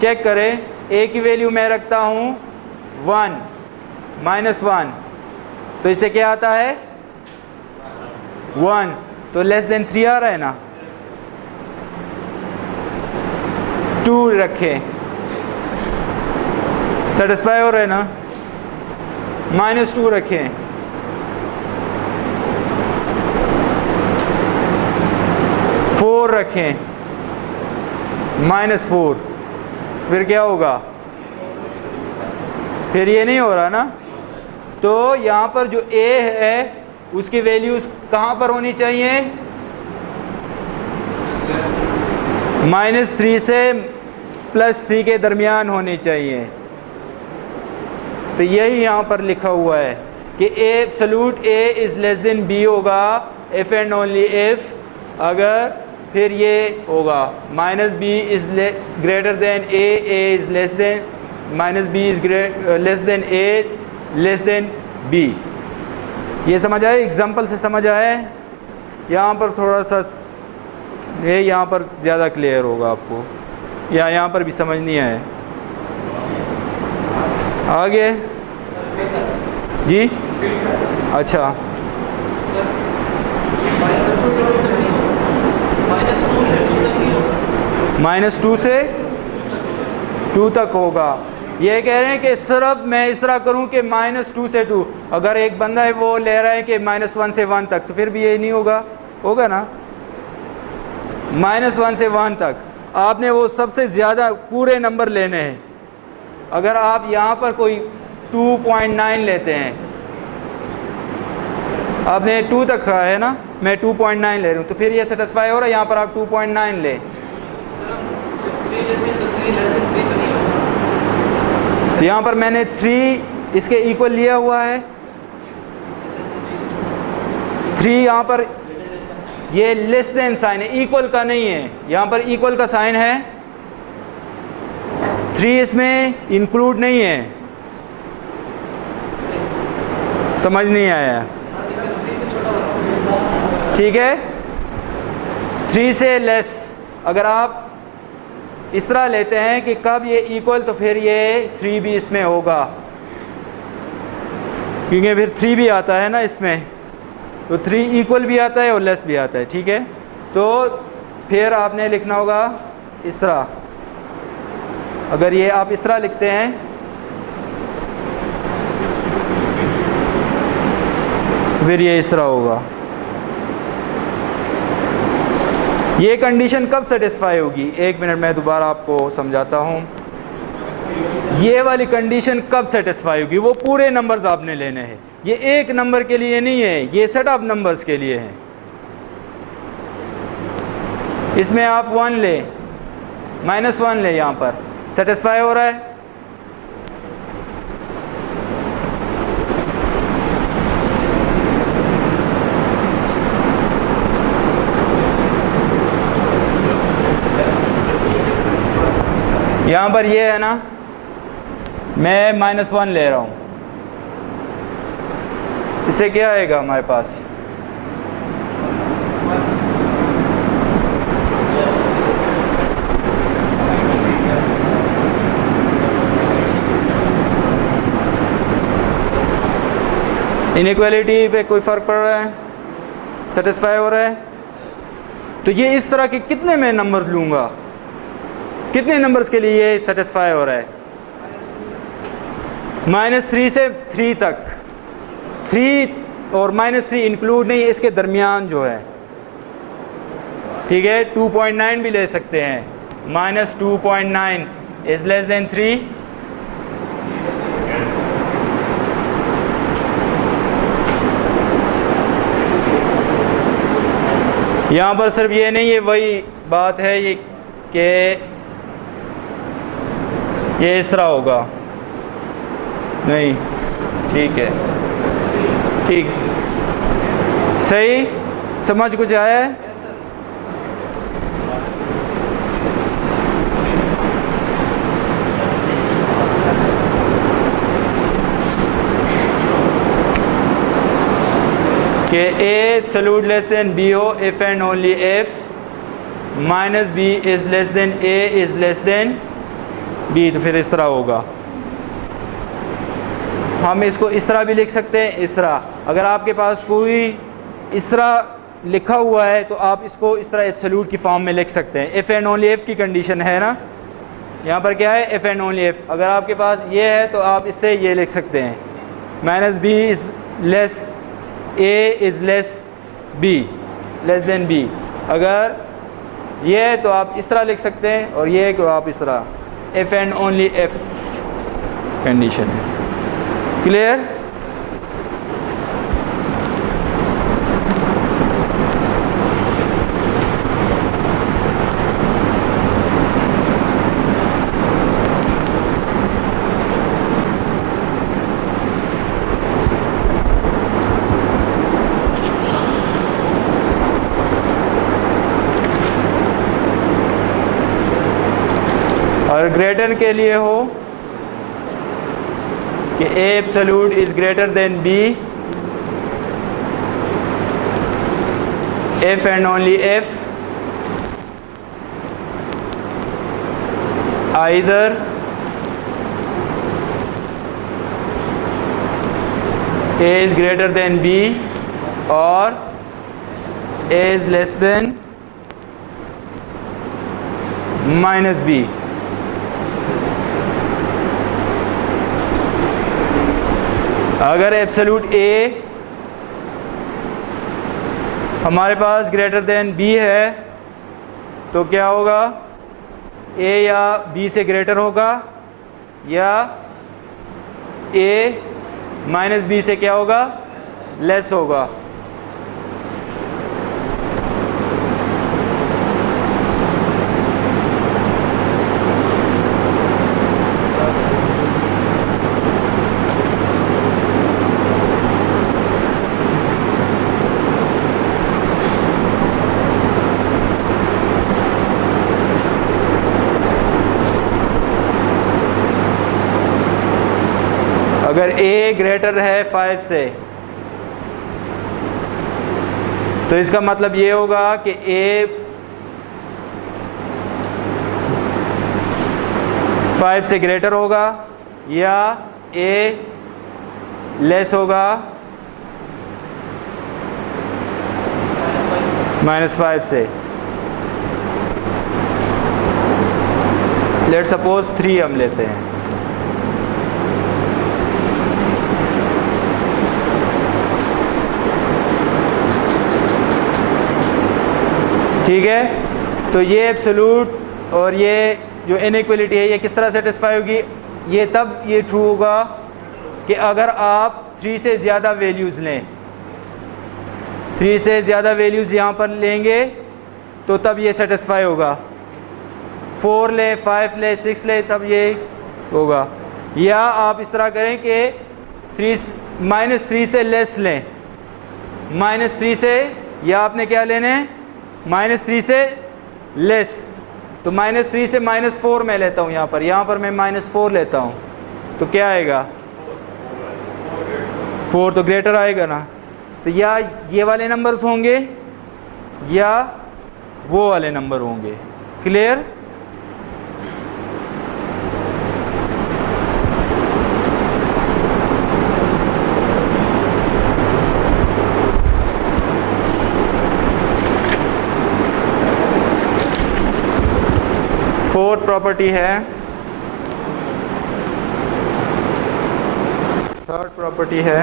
चेक करें, a की वैल्यू मैं रखता हूँ 1 -1, तो इससे क्या आता है 1, तो लेस देन 3 आ रहा है ना। 2 रखें, सेटिस्फाई हो रहा है ना। -2 रखें, -4 रखें, -4, फिर क्या होगा, फिर ये नहीं हो रहा ना। तो यहाँ पर जो a है उसकी वैल्यूज कहाँ पर होनी चाहिए, -3 से +3 के दरमियान होनी चाहिए। तो यही यहाँ पर लिखा हुआ है कि absolute a is less then b होगा if एंड ओनली if, अगर फिर ये होगा -b is greater then a is less then, -b is less then a less than b। ये समझ आए, एग्जाम्पल से समझ आए। यहाँ पर थोड़ा सा ये यहाँ पर ज़्यादा क्लियर होगा आपको, या यहाँ पर भी समझ नहीं आए। आगे जी, अच्छा -2 से 2 तक होगा। ये कह रहे हैं कि सिर्फ मैं इस तरह करूं कि -2 से 2, अगर एक बंदा है वो ले रहा है कि -1 से 1 तक, तो फिर भी ये नहीं होगा, होगा ना। -1 से 1 तक आपने वो सबसे ज़्यादा पूरे नंबर लेने हैं। अगर आप यहाँ पर कोई 2.9 लेते हैं, आपने 2 तक कहा है ना, मैं 2.9 ले रहा हूँ, तो फिर ये सेटिस्फाई हो रहा है। यहाँ पर आप 2.9 ले, तो यहाँ पर मैंने 3 इसके इक्वल लिया हुआ है। 3 यहाँ पर ये लेस देन साइन है, इक्वल का नहीं है। यहाँ पर इक्वल का साइन है, 3 इसमें इंक्लूड नहीं है। समझ नहीं आया, ठीक है। 3 से लेस अगर आप इस तरह लेते हैं कि कब ये इक्वल, तो फिर ये 3 भी इसमें होगा, क्योंकि फिर 3 भी आता है ना इसमें, तो 3 इक्वल भी आता है और लेस भी आता है, ठीक है। तो फिर आपने लिखना होगा इस तरह। अगर ये आप इस तरह लिखते हैं, फिर ये इस तरह होगा। ये कंडीशन कब सेटिस्फाई होगी, 1 मिनट में दोबारा आपको समझाता हूँ। ये वाली कंडीशन कब सेटिस्फाई होगी, वो पूरे नंबर्स आपने लेने हैं। ये एक नंबर के लिए नहीं है, ये सेट ऑफ नंबर्स के लिए है। इसमें आप 1 ले, -1 ले, यहाँ पर सेटिस्फाई हो रहा है। यहाँ पर ये है ना, मैं -1 ले रहा हूँ, इससे क्या आएगा हमारे पास, इनइक्वालिटी पे कोई फ़र्क पड़ रहा है, सेटिस्फाई हो रहा है। तो ये इस तरह के कितने मैं नंबर लूँगा, कितने नंबर्स के लिए ये सेटिस्फाई हो रहा है, -3 से 3 तक। 3 और -3 इंक्लूड नहीं, इसके दरमियान जो है, ठीक है। 2.9 भी ले सकते हैं, -2.9 इज़ लेस देन 3। यहाँ पर सिर्फ ये नहीं है, वही बात है ये कि ये इस तरह होगा, नहीं, ठीक है, ठीक, सही, समझ कुछ आया है। कि a absolute less than b हो if and only if -b is less then a is less then b, तो फिर इस तरह होगा। हम इसको इस तरह भी लिख सकते हैं, इस तरह। अगर आपके पास कोई इस तरह लिखा हुआ है तो आप इसको इस तरह एब्सोल्यूट की फॉर्म में लिख सकते हैं। इफ़ एंड ओनली इफ़ की कंडीशन है ना, यहाँ पर क्या है, इफ़ एंड ओनली इफ़। अगर आपके पास ये है तो आप इससे ये लिख सकते हैं, minus B is less, A is less B, less than B. अगर ये है तो आप इस तरह लिख सकते हैं, और ये है तो आप इस तरह, if and only if condition है। क्लियर? और ग्रेटर के लिए हो कि A absolute is greater than B if and only if either A is greater than B और A is less than minus B. अगर एब्सोल्यूट ए हमारे पास ग्रेटर देन बी है तो क्या होगा, ए या बी से ग्रेटर होगा, या ए माइनस बी से क्या होगा, लेस होगा। अगर a ग्रेटर है 5 से तो इसका मतलब ये होगा कि a 5 से ग्रेटर होगा, या a लेस होगा -5 से। लेट सपोज 3 हम लेते हैं। ठीक है, तो ये एब्सोल्यूट और ये जो इनइक्वलिटी है ये किस तरह सेटिस्फाई होगी, ये तब ये ट्रू होगा कि अगर आप 3 से ज़्यादा वैल्यूज़ लें, 3 से ज़्यादा वैल्यूज़ यहाँ पर लेंगे तो तब ये सेटिस्फाई होगा। 4 ले, 5 ले, 6 ले, तब ये होगा। या आप इस तरह करें कि -3 से लेस लें, -3 से, या आपने क्या लेने हैं, -3 से लेस। तो -3 से -4 मैं लेता हूँ यहाँ पर मैं -4 लेता हूँ, तो क्या आएगा, 4 तो ग्रेटर आएगा ना। तो या ये वाले नंबर्स होंगे या वो वाले नंबर होंगे। क्लियर? फोर्थ प्रॉपर्टी है, थर्ड प्रॉपर्टी है,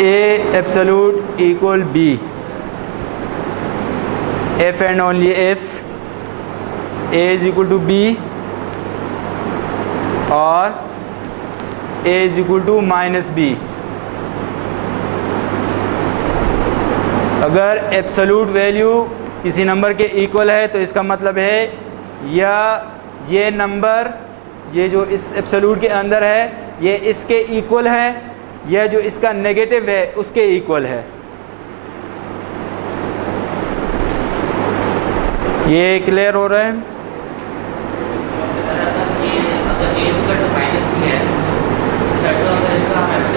A absolute equal B if and only if A is equal to B और A is equal to -b। अगर एब्सोल्यूट वैल्यू किसी नंबर के इक्वल है तो इसका मतलब है या ये नंबर, ये जो इस एब्सोल्यूट के अंदर है ये इसके इक्वल है, या जो इसका नेगेटिव है उसके इक्वल है। ये क्लियर हो रहा है?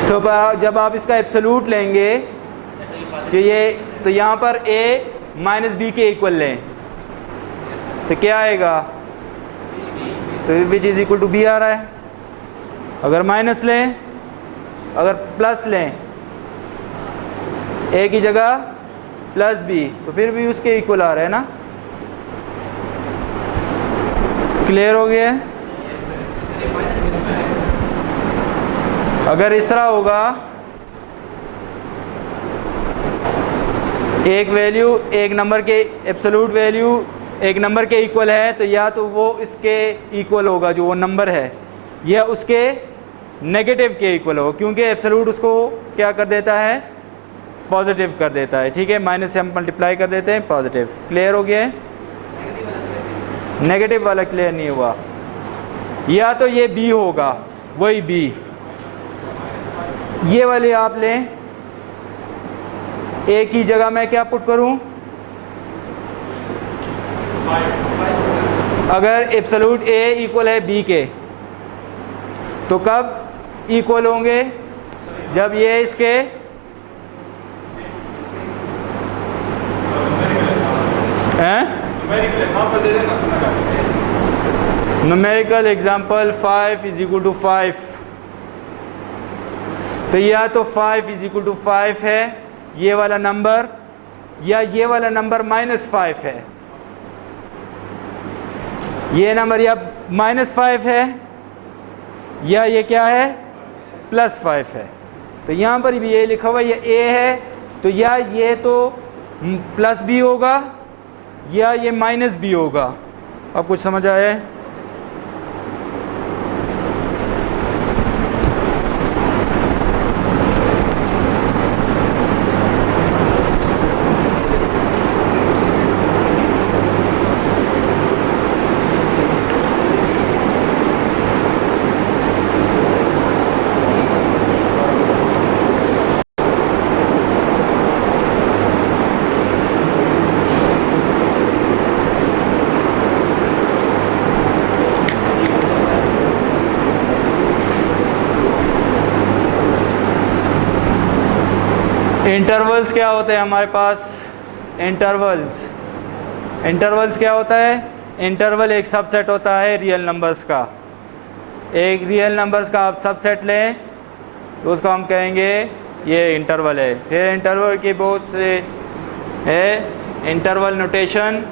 तो जब आप इसका एब्सोल्यूट लेंगे तो यहाँ पर a -b के इक्वल लें तो क्या आएगा, तो which is equal to B आ रहा है। अगर माइनस लें, अगर प्लस लें ए की जगह प्लस बी, तो फिर भी उसके इक्वल आ रहा है ना। क्लियर हो गया है? अगर इस तरह होगा, एक वैल्यू एक नंबर के एब्सोल्यूट वैल्यू एक नंबर के इक्वल है, तो या तो वो इसके इक्वल होगा जो वो नंबर है, या उसके नेगेटिव के इक्वल होगा, क्योंकि एब्सोल्यूट उसको क्या कर देता है, पॉजिटिव कर देता है। ठीक है, माइनस से हम मल्टीप्लाई कर देते हैं पॉजिटिव। क्लियर हो गया है? नेगेटिव वाला क्लियर नहीं हुआ। या तो ये बी होगा, वही बी, ये वाले आप लें, ए की जगह मैं क्या पुट करूं, अगर एब्सोल्यूट ए इक्वल है बी के, तो कब इक्वल होंगे, जब ये इसके numerical example 5 is equal to 5, तो या तो 5 इज इक्वल टू 5 है ये वाला नंबर, या ये वाला नंबर -5 है। ये नंबर या -5 है, या ये क्या है, +5 है। तो यहाँ पर भी ये लिखा हुआ ये ए है, तो या ये तो प्लस भी होगा या ये माइनस भी होगा। अब कुछ समझ आया है? इंटरवल्स क्या होते हैं हमारे पास? इंटरवल्स क्या होता है? इंटरवल एक सबसेट होता है रियल नंबर्स का। एक रियल नंबर्स का आप सबसेट लें तो उसको हम कहेंगे ये इंटरवल है। फिर इंटरवल के बहुत से है, interval notation,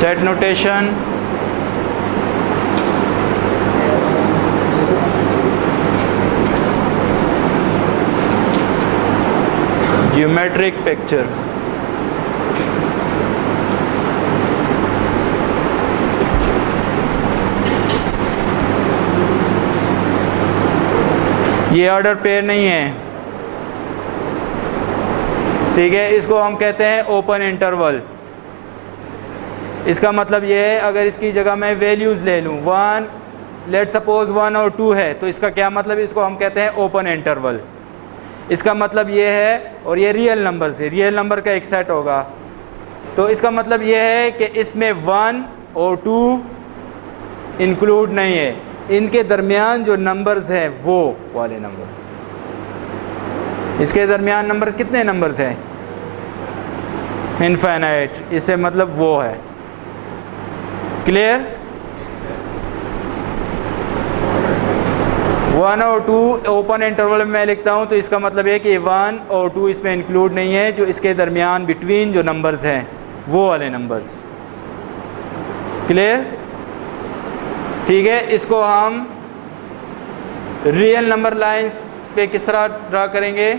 set notation, geometric picture. ये ऑर्डर पेयर नहीं है, ठीक है। इसको हम कहते हैं ओपन इंटरवल। इसका मतलब ये है, अगर इसकी जगह मैं वैल्यूज़ ले लूँ 1, लेट सपोज 1 और 2 है, तो इसका क्या मतलब, इसको हम कहते हैं ओपन इंटरवल। इसका मतलब ये है, और ये रियल नंबर से, रियल नंबर का एक सेट होगा, तो इसका मतलब ये है कि इसमें 1 और 2 इंक्लूड नहीं है, इनके दरमियान जो नंबर्स हैं वो वाले नंबर। इसके दरमियान नंबर्स कितने नंबर्स हैं? इनफाइनाइट, इससे मतलब वो है। क्लियर? 1 और 2 ओपन इंटरवल में मैं लिखता हूँ, तो इसका मतलब है कि 1 और 2 इसमें इंक्लूड नहीं है, जो इसके दरमियान बिटवीन जो नंबर्स हैं वो वाले नंबर्स। क्लियर? ठीक है। इसको हम रियल नंबर लाइंस पे किस तरह ड्रा करेंगे?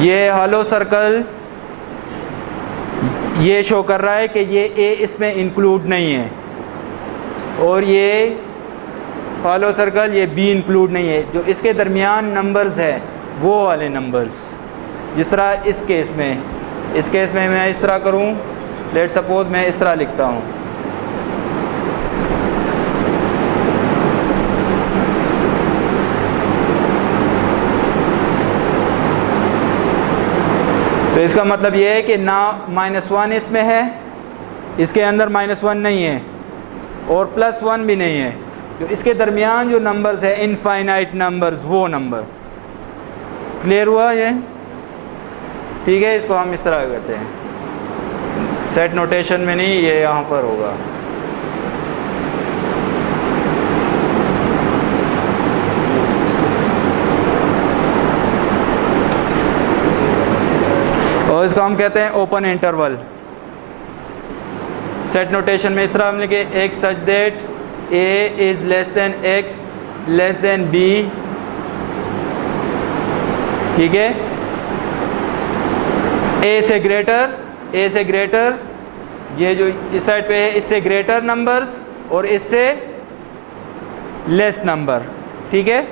ये हॉलो सर्कल ये शो कर रहा है कि ये ए इसमें इंक्लूड नहीं है, और ये हॉलो सर्कल ये बी इंक्लूड नहीं है। जो इसके दरमियान नंबर्स है वो वाले नंबर्स, जिस तरह इस केस में मैं इस तरह करूं, लेट सपोज मैं इस तरह लिखता हूं, तो इसका मतलब ये है कि ना -1 इसमें है इसके अंदर -1 नहीं है और +1 भी नहीं है, तो इसके दरमियान जो नंबर्स है इनफाइनाइट नंबर्स, वो नंबर। क्लियर हुआ ये? ठीक है, इसको हम इस तरह करते हैं, सेट नोटेशन में नहीं, ये यहाँ पर होगा। और इसको हम कहते हैं ओपन इंटरवल। सेट नोटेशन में इस तरह हम लिखे x such that a is less than x less than b। ठीक है, a से ग्रेटर, ये जो इस साइड पे है इससे ग्रेटर नंबर्स और इससे लेस नंबर। ठीक है,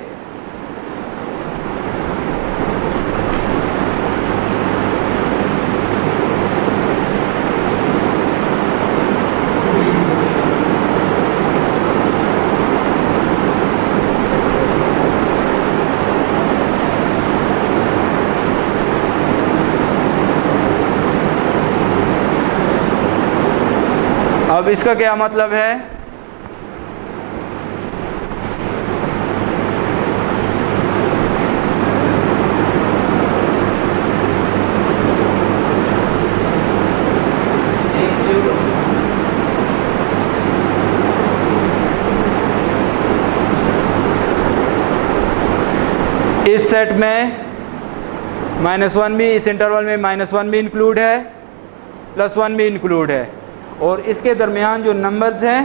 अब इसका क्या मतलब है? इस सेट में -1 भी, इस इंटरवल में -1 भी इंक्लूड है, +1 भी इंक्लूड है, और इसके दरमियान जो नंबर्स हैं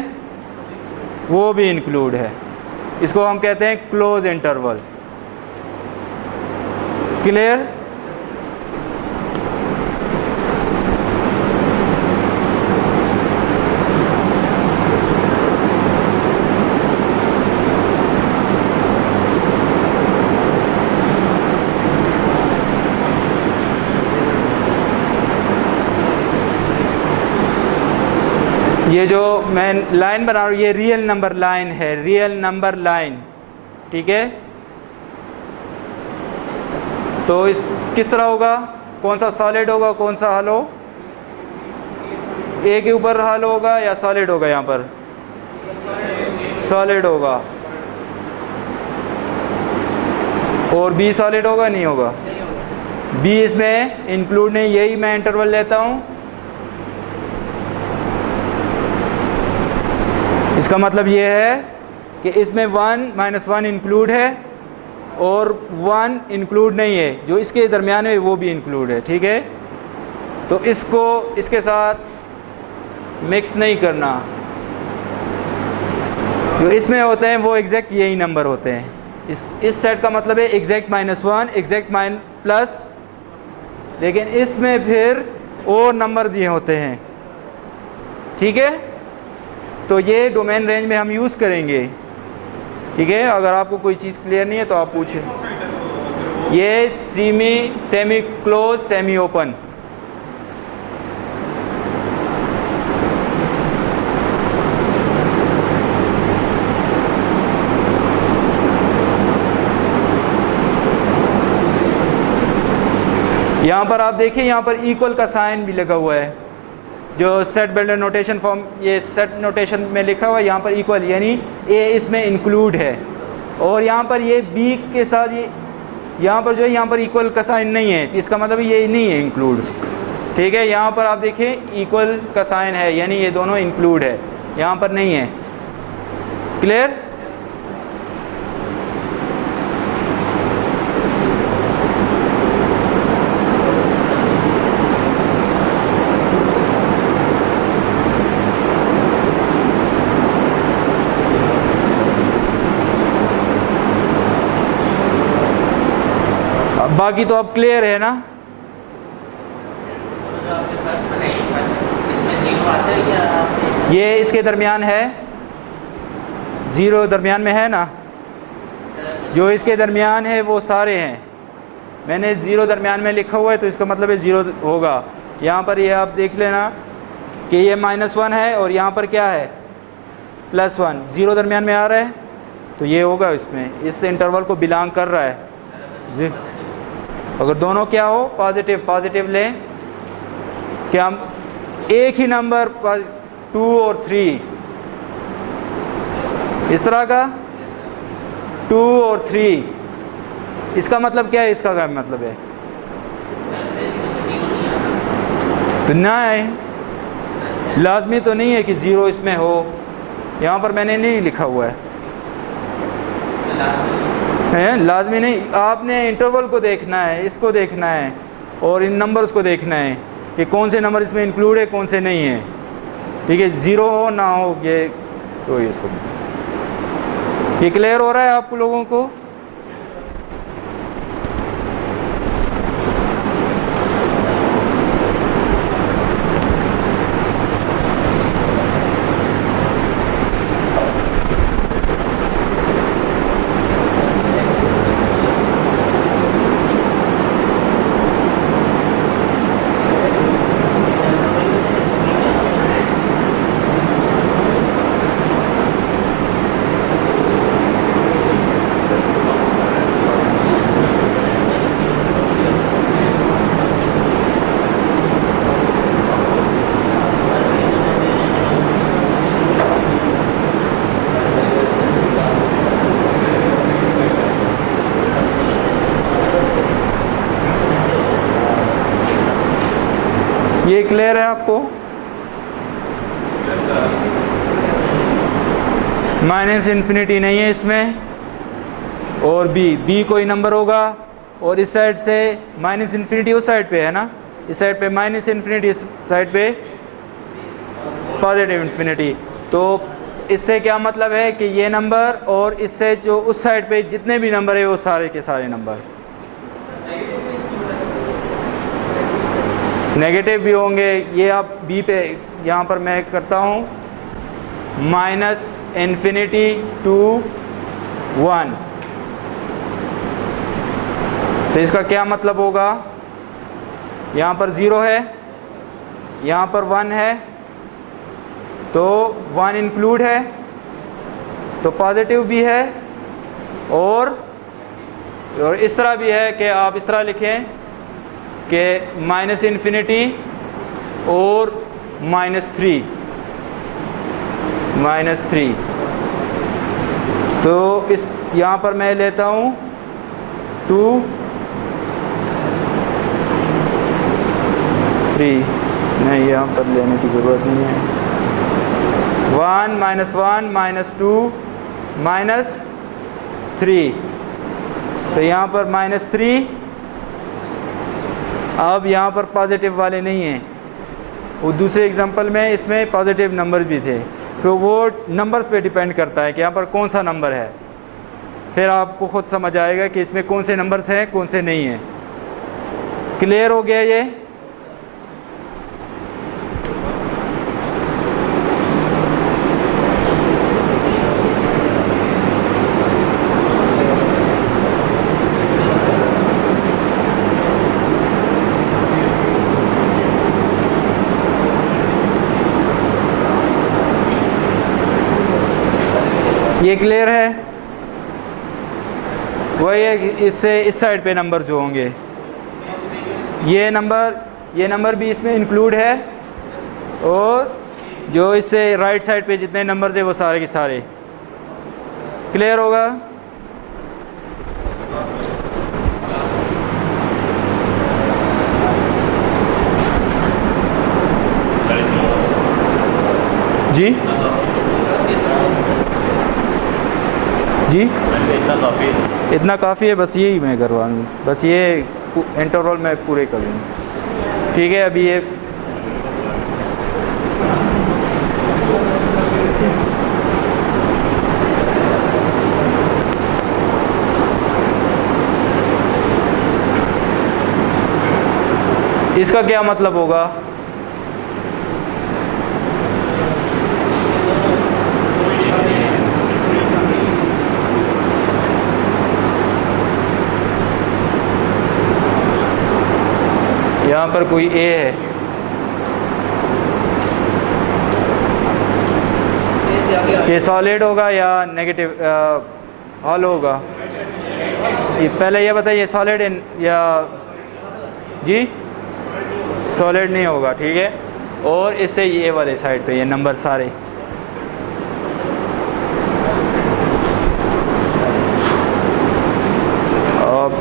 वो भी इंक्लूड है। इसको हम कहते हैं क्लोज इंटरवल। क्लियर? ये जो मैं लाइन बना रहा हूँ ये रियल नंबर लाइन है, रियल नंबर लाइन। ठीक है, तो इस किस तरह होगा, कौन सा सॉलिड होगा, कौन सा हल हो? ए के ऊपर हल होगा या सॉलिड होगा? यहाँ पर सॉलिड होगा। और बी सॉलिड होगा नहीं होगा? बी इसमें इंक्लूड नहीं, यही मैं इंटरवल लेता हूँ। इसका मतलब ये है कि इसमें 1 -1 इंक्लूड है और 1 इंक्लूड नहीं है, जो इसके दरमियान है वो भी इंक्लूड है। ठीक है, तो इसको इसके साथ मिक्स नहीं करना। जो इसमें होते हैं वो एग्जैक्ट यही नंबर होते हैं। इस सेट का मतलब है एग्जैक्ट -1, एग्जैक्ट प्लस, लेकिन इसमें फिर और नंबर भी होते हैं। ठीक है, तो ये डोमेन रेंज में हम यूज़ करेंगे। ठीक है, अगर आपको कोई चीज़ क्लियर नहीं है तो आप पूछें। ये सेमी क्लोज, सेमी ओपन। यहाँ पर आप देखिए, यहाँ पर इक्वल का साइन भी लगा हुआ है, जो सेट बिल्डर नोटेशन फॉर्म, ये सेट नोटेशन में लिखा हुआ है। यहाँ पर इक्वल यानी ए इसमें इंक्लूड है, और यहाँ पर ये बी के साथ ये यहाँ पर जो है यहाँ पर इक्वल का साइन नहीं है, तो इसका मतलब ये नहीं है इंक्लूड। ठीक है, यहाँ पर आप देखें इक्वल का साइन है, यानी ये दोनों इंक्लूड है, यहाँ पर नहीं है। क्लियर? बाकी तो अब क्लियर है ना? ये इसके दरमियान है, 0 दरमियान में है ना, जो इसके दरमियान है वो सारे हैं। मैंने 0 दरमियान में लिखा हुआ है तो इसका मतलब है 0 होगा। यहाँ पर ये आप देख लेना कि ये -1 है और यहाँ पर क्या है +1, 0 दरमियान में आ रहा है तो ये होगा, इसमें इस इंटरवल को बिलोंग कर रहा है जी। अगर दोनों क्या हो पॉजिटिव लें, क्या एक ही नंबर पर 2 और 3, इस तरह का 2 और 3, इसका मतलब क्या है? इसका क्या मतलब है? तो ना है, लाजमी तो नहीं है कि ज़ीरो इसमें हो, यहाँ पर मैंने नहीं लिखा हुआ है लाजमी नहीं। आपने इंटरवल को देखना है, इसको देखना है और इन नंबर्स को देखना है कि कौन से नंबर इसमें इंक्लूड है, कौन से नहीं है। ठीक है, ज़ीरो हो ना हो ये, तो ये सब ये क्लियर हो रहा है आप लोगों को? ये क्लियर है आपको? माइनस इन्फिनिटी नहीं है इसमें, और बी कोई नंबर होगा, और इस साइड से माइनस इन्फिनिटी उस साइड पे है ना, इस साइड पे माइनस इन्फिनिटी, इस साइड पे पॉजिटिव इन्फिनिटी। तो इससे क्या मतलब है कि ये नंबर और इससे जो उस साइड पे जितने भी नंबर है वो सारे के सारे नंबर नेगेटिव भी होंगे। ये आप बी पे यहाँ पर मैं करता हूँ माइनस इन्फिनिटी टू 1, तो इसका क्या मतलब होगा? यहाँ पर 0 है, यहाँ पर 1 है, तो 1 इंक्लूड है, तो पॉजिटिव भी है, और इस तरह भी है कि आप इस तरह लिखें कि माइनस इन्फिनिटी और -3, तो इस यहाँ पर मैं लेता हूँ 2 3, नहीं यहाँ पर लेने की ज़रूरत नहीं है। 1 -1 -2 -3, तो यहाँ पर -3। अब यहाँ पर पॉजिटिव वाले नहीं हैं, वो दूसरे एग्जांपल में इसमें पॉजिटिव नंबर भी थे, तो वो नंबर्स पे डिपेंड करता है कि यहाँ पर कौन सा नंबर है। फिर आपको खुद समझ आएगा कि इसमें कौन से नंबर्स हैं, कौन से नहीं हैं। क्लियर हो गया ये? ये क्लियर है? वही है, इससे इस साइड पे नंबर जो होंगे, ये नंबर भी इसमें इंक्लूड है, और जो इससे राइट साइड पे जितने नंबर्स है वो सारे के सारे। क्लियर होगा? जी जी, इतना काफ़ी है, बस यही मैं करवा लूँ, बस ये इंटरवल मैं पूरे कर लूँ। ठीक है, अभी ये इसका क्या मतलब होगा? यहाँ पर कोई ए है, ये सॉलिड होगा या नेगेटिव हॉल होगा? ये पहले ये बताइए, सॉलिड या जी? सॉलिड नहीं होगा, ठीक है। और इससे ये वाले साइड पे ये नंबर सारे। अब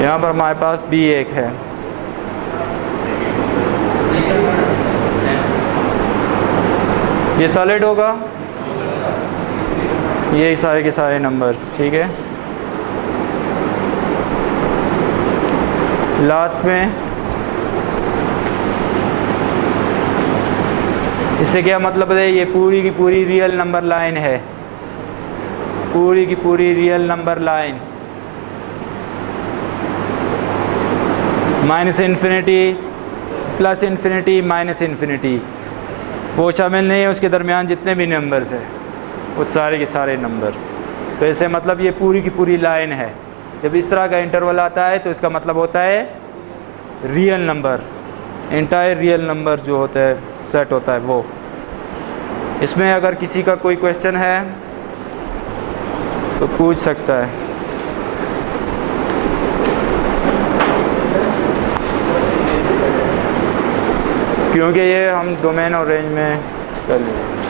यहाँ पर हमारे पास B1 है। ये सॉलिड होगा, ये सारे के सारे नंबर्स, ठीक है। लास्ट में इससे क्या मतलब है, ये पूरी की पूरी रियल नंबर लाइन है, पूरी की पूरी real number line, minus infinity plus infinity minus infinity, वो शामिल नहीं है, उसके दरमियान जितने भी नंबर्स हैं वो सारे के सारे नंबर्स। तो इससे मतलब ये पूरी की पूरी लाइन है। जब इस तरह का इंटरवल आता है तो इसका मतलब होता है real number, entire real number जो होता है सेट होता है वो। इसमें अगर किसी का कोई क्वेश्चन है तो पूछ सकता है। क्योंकि ये हम डोमेन और रेंज में कर लेंगे।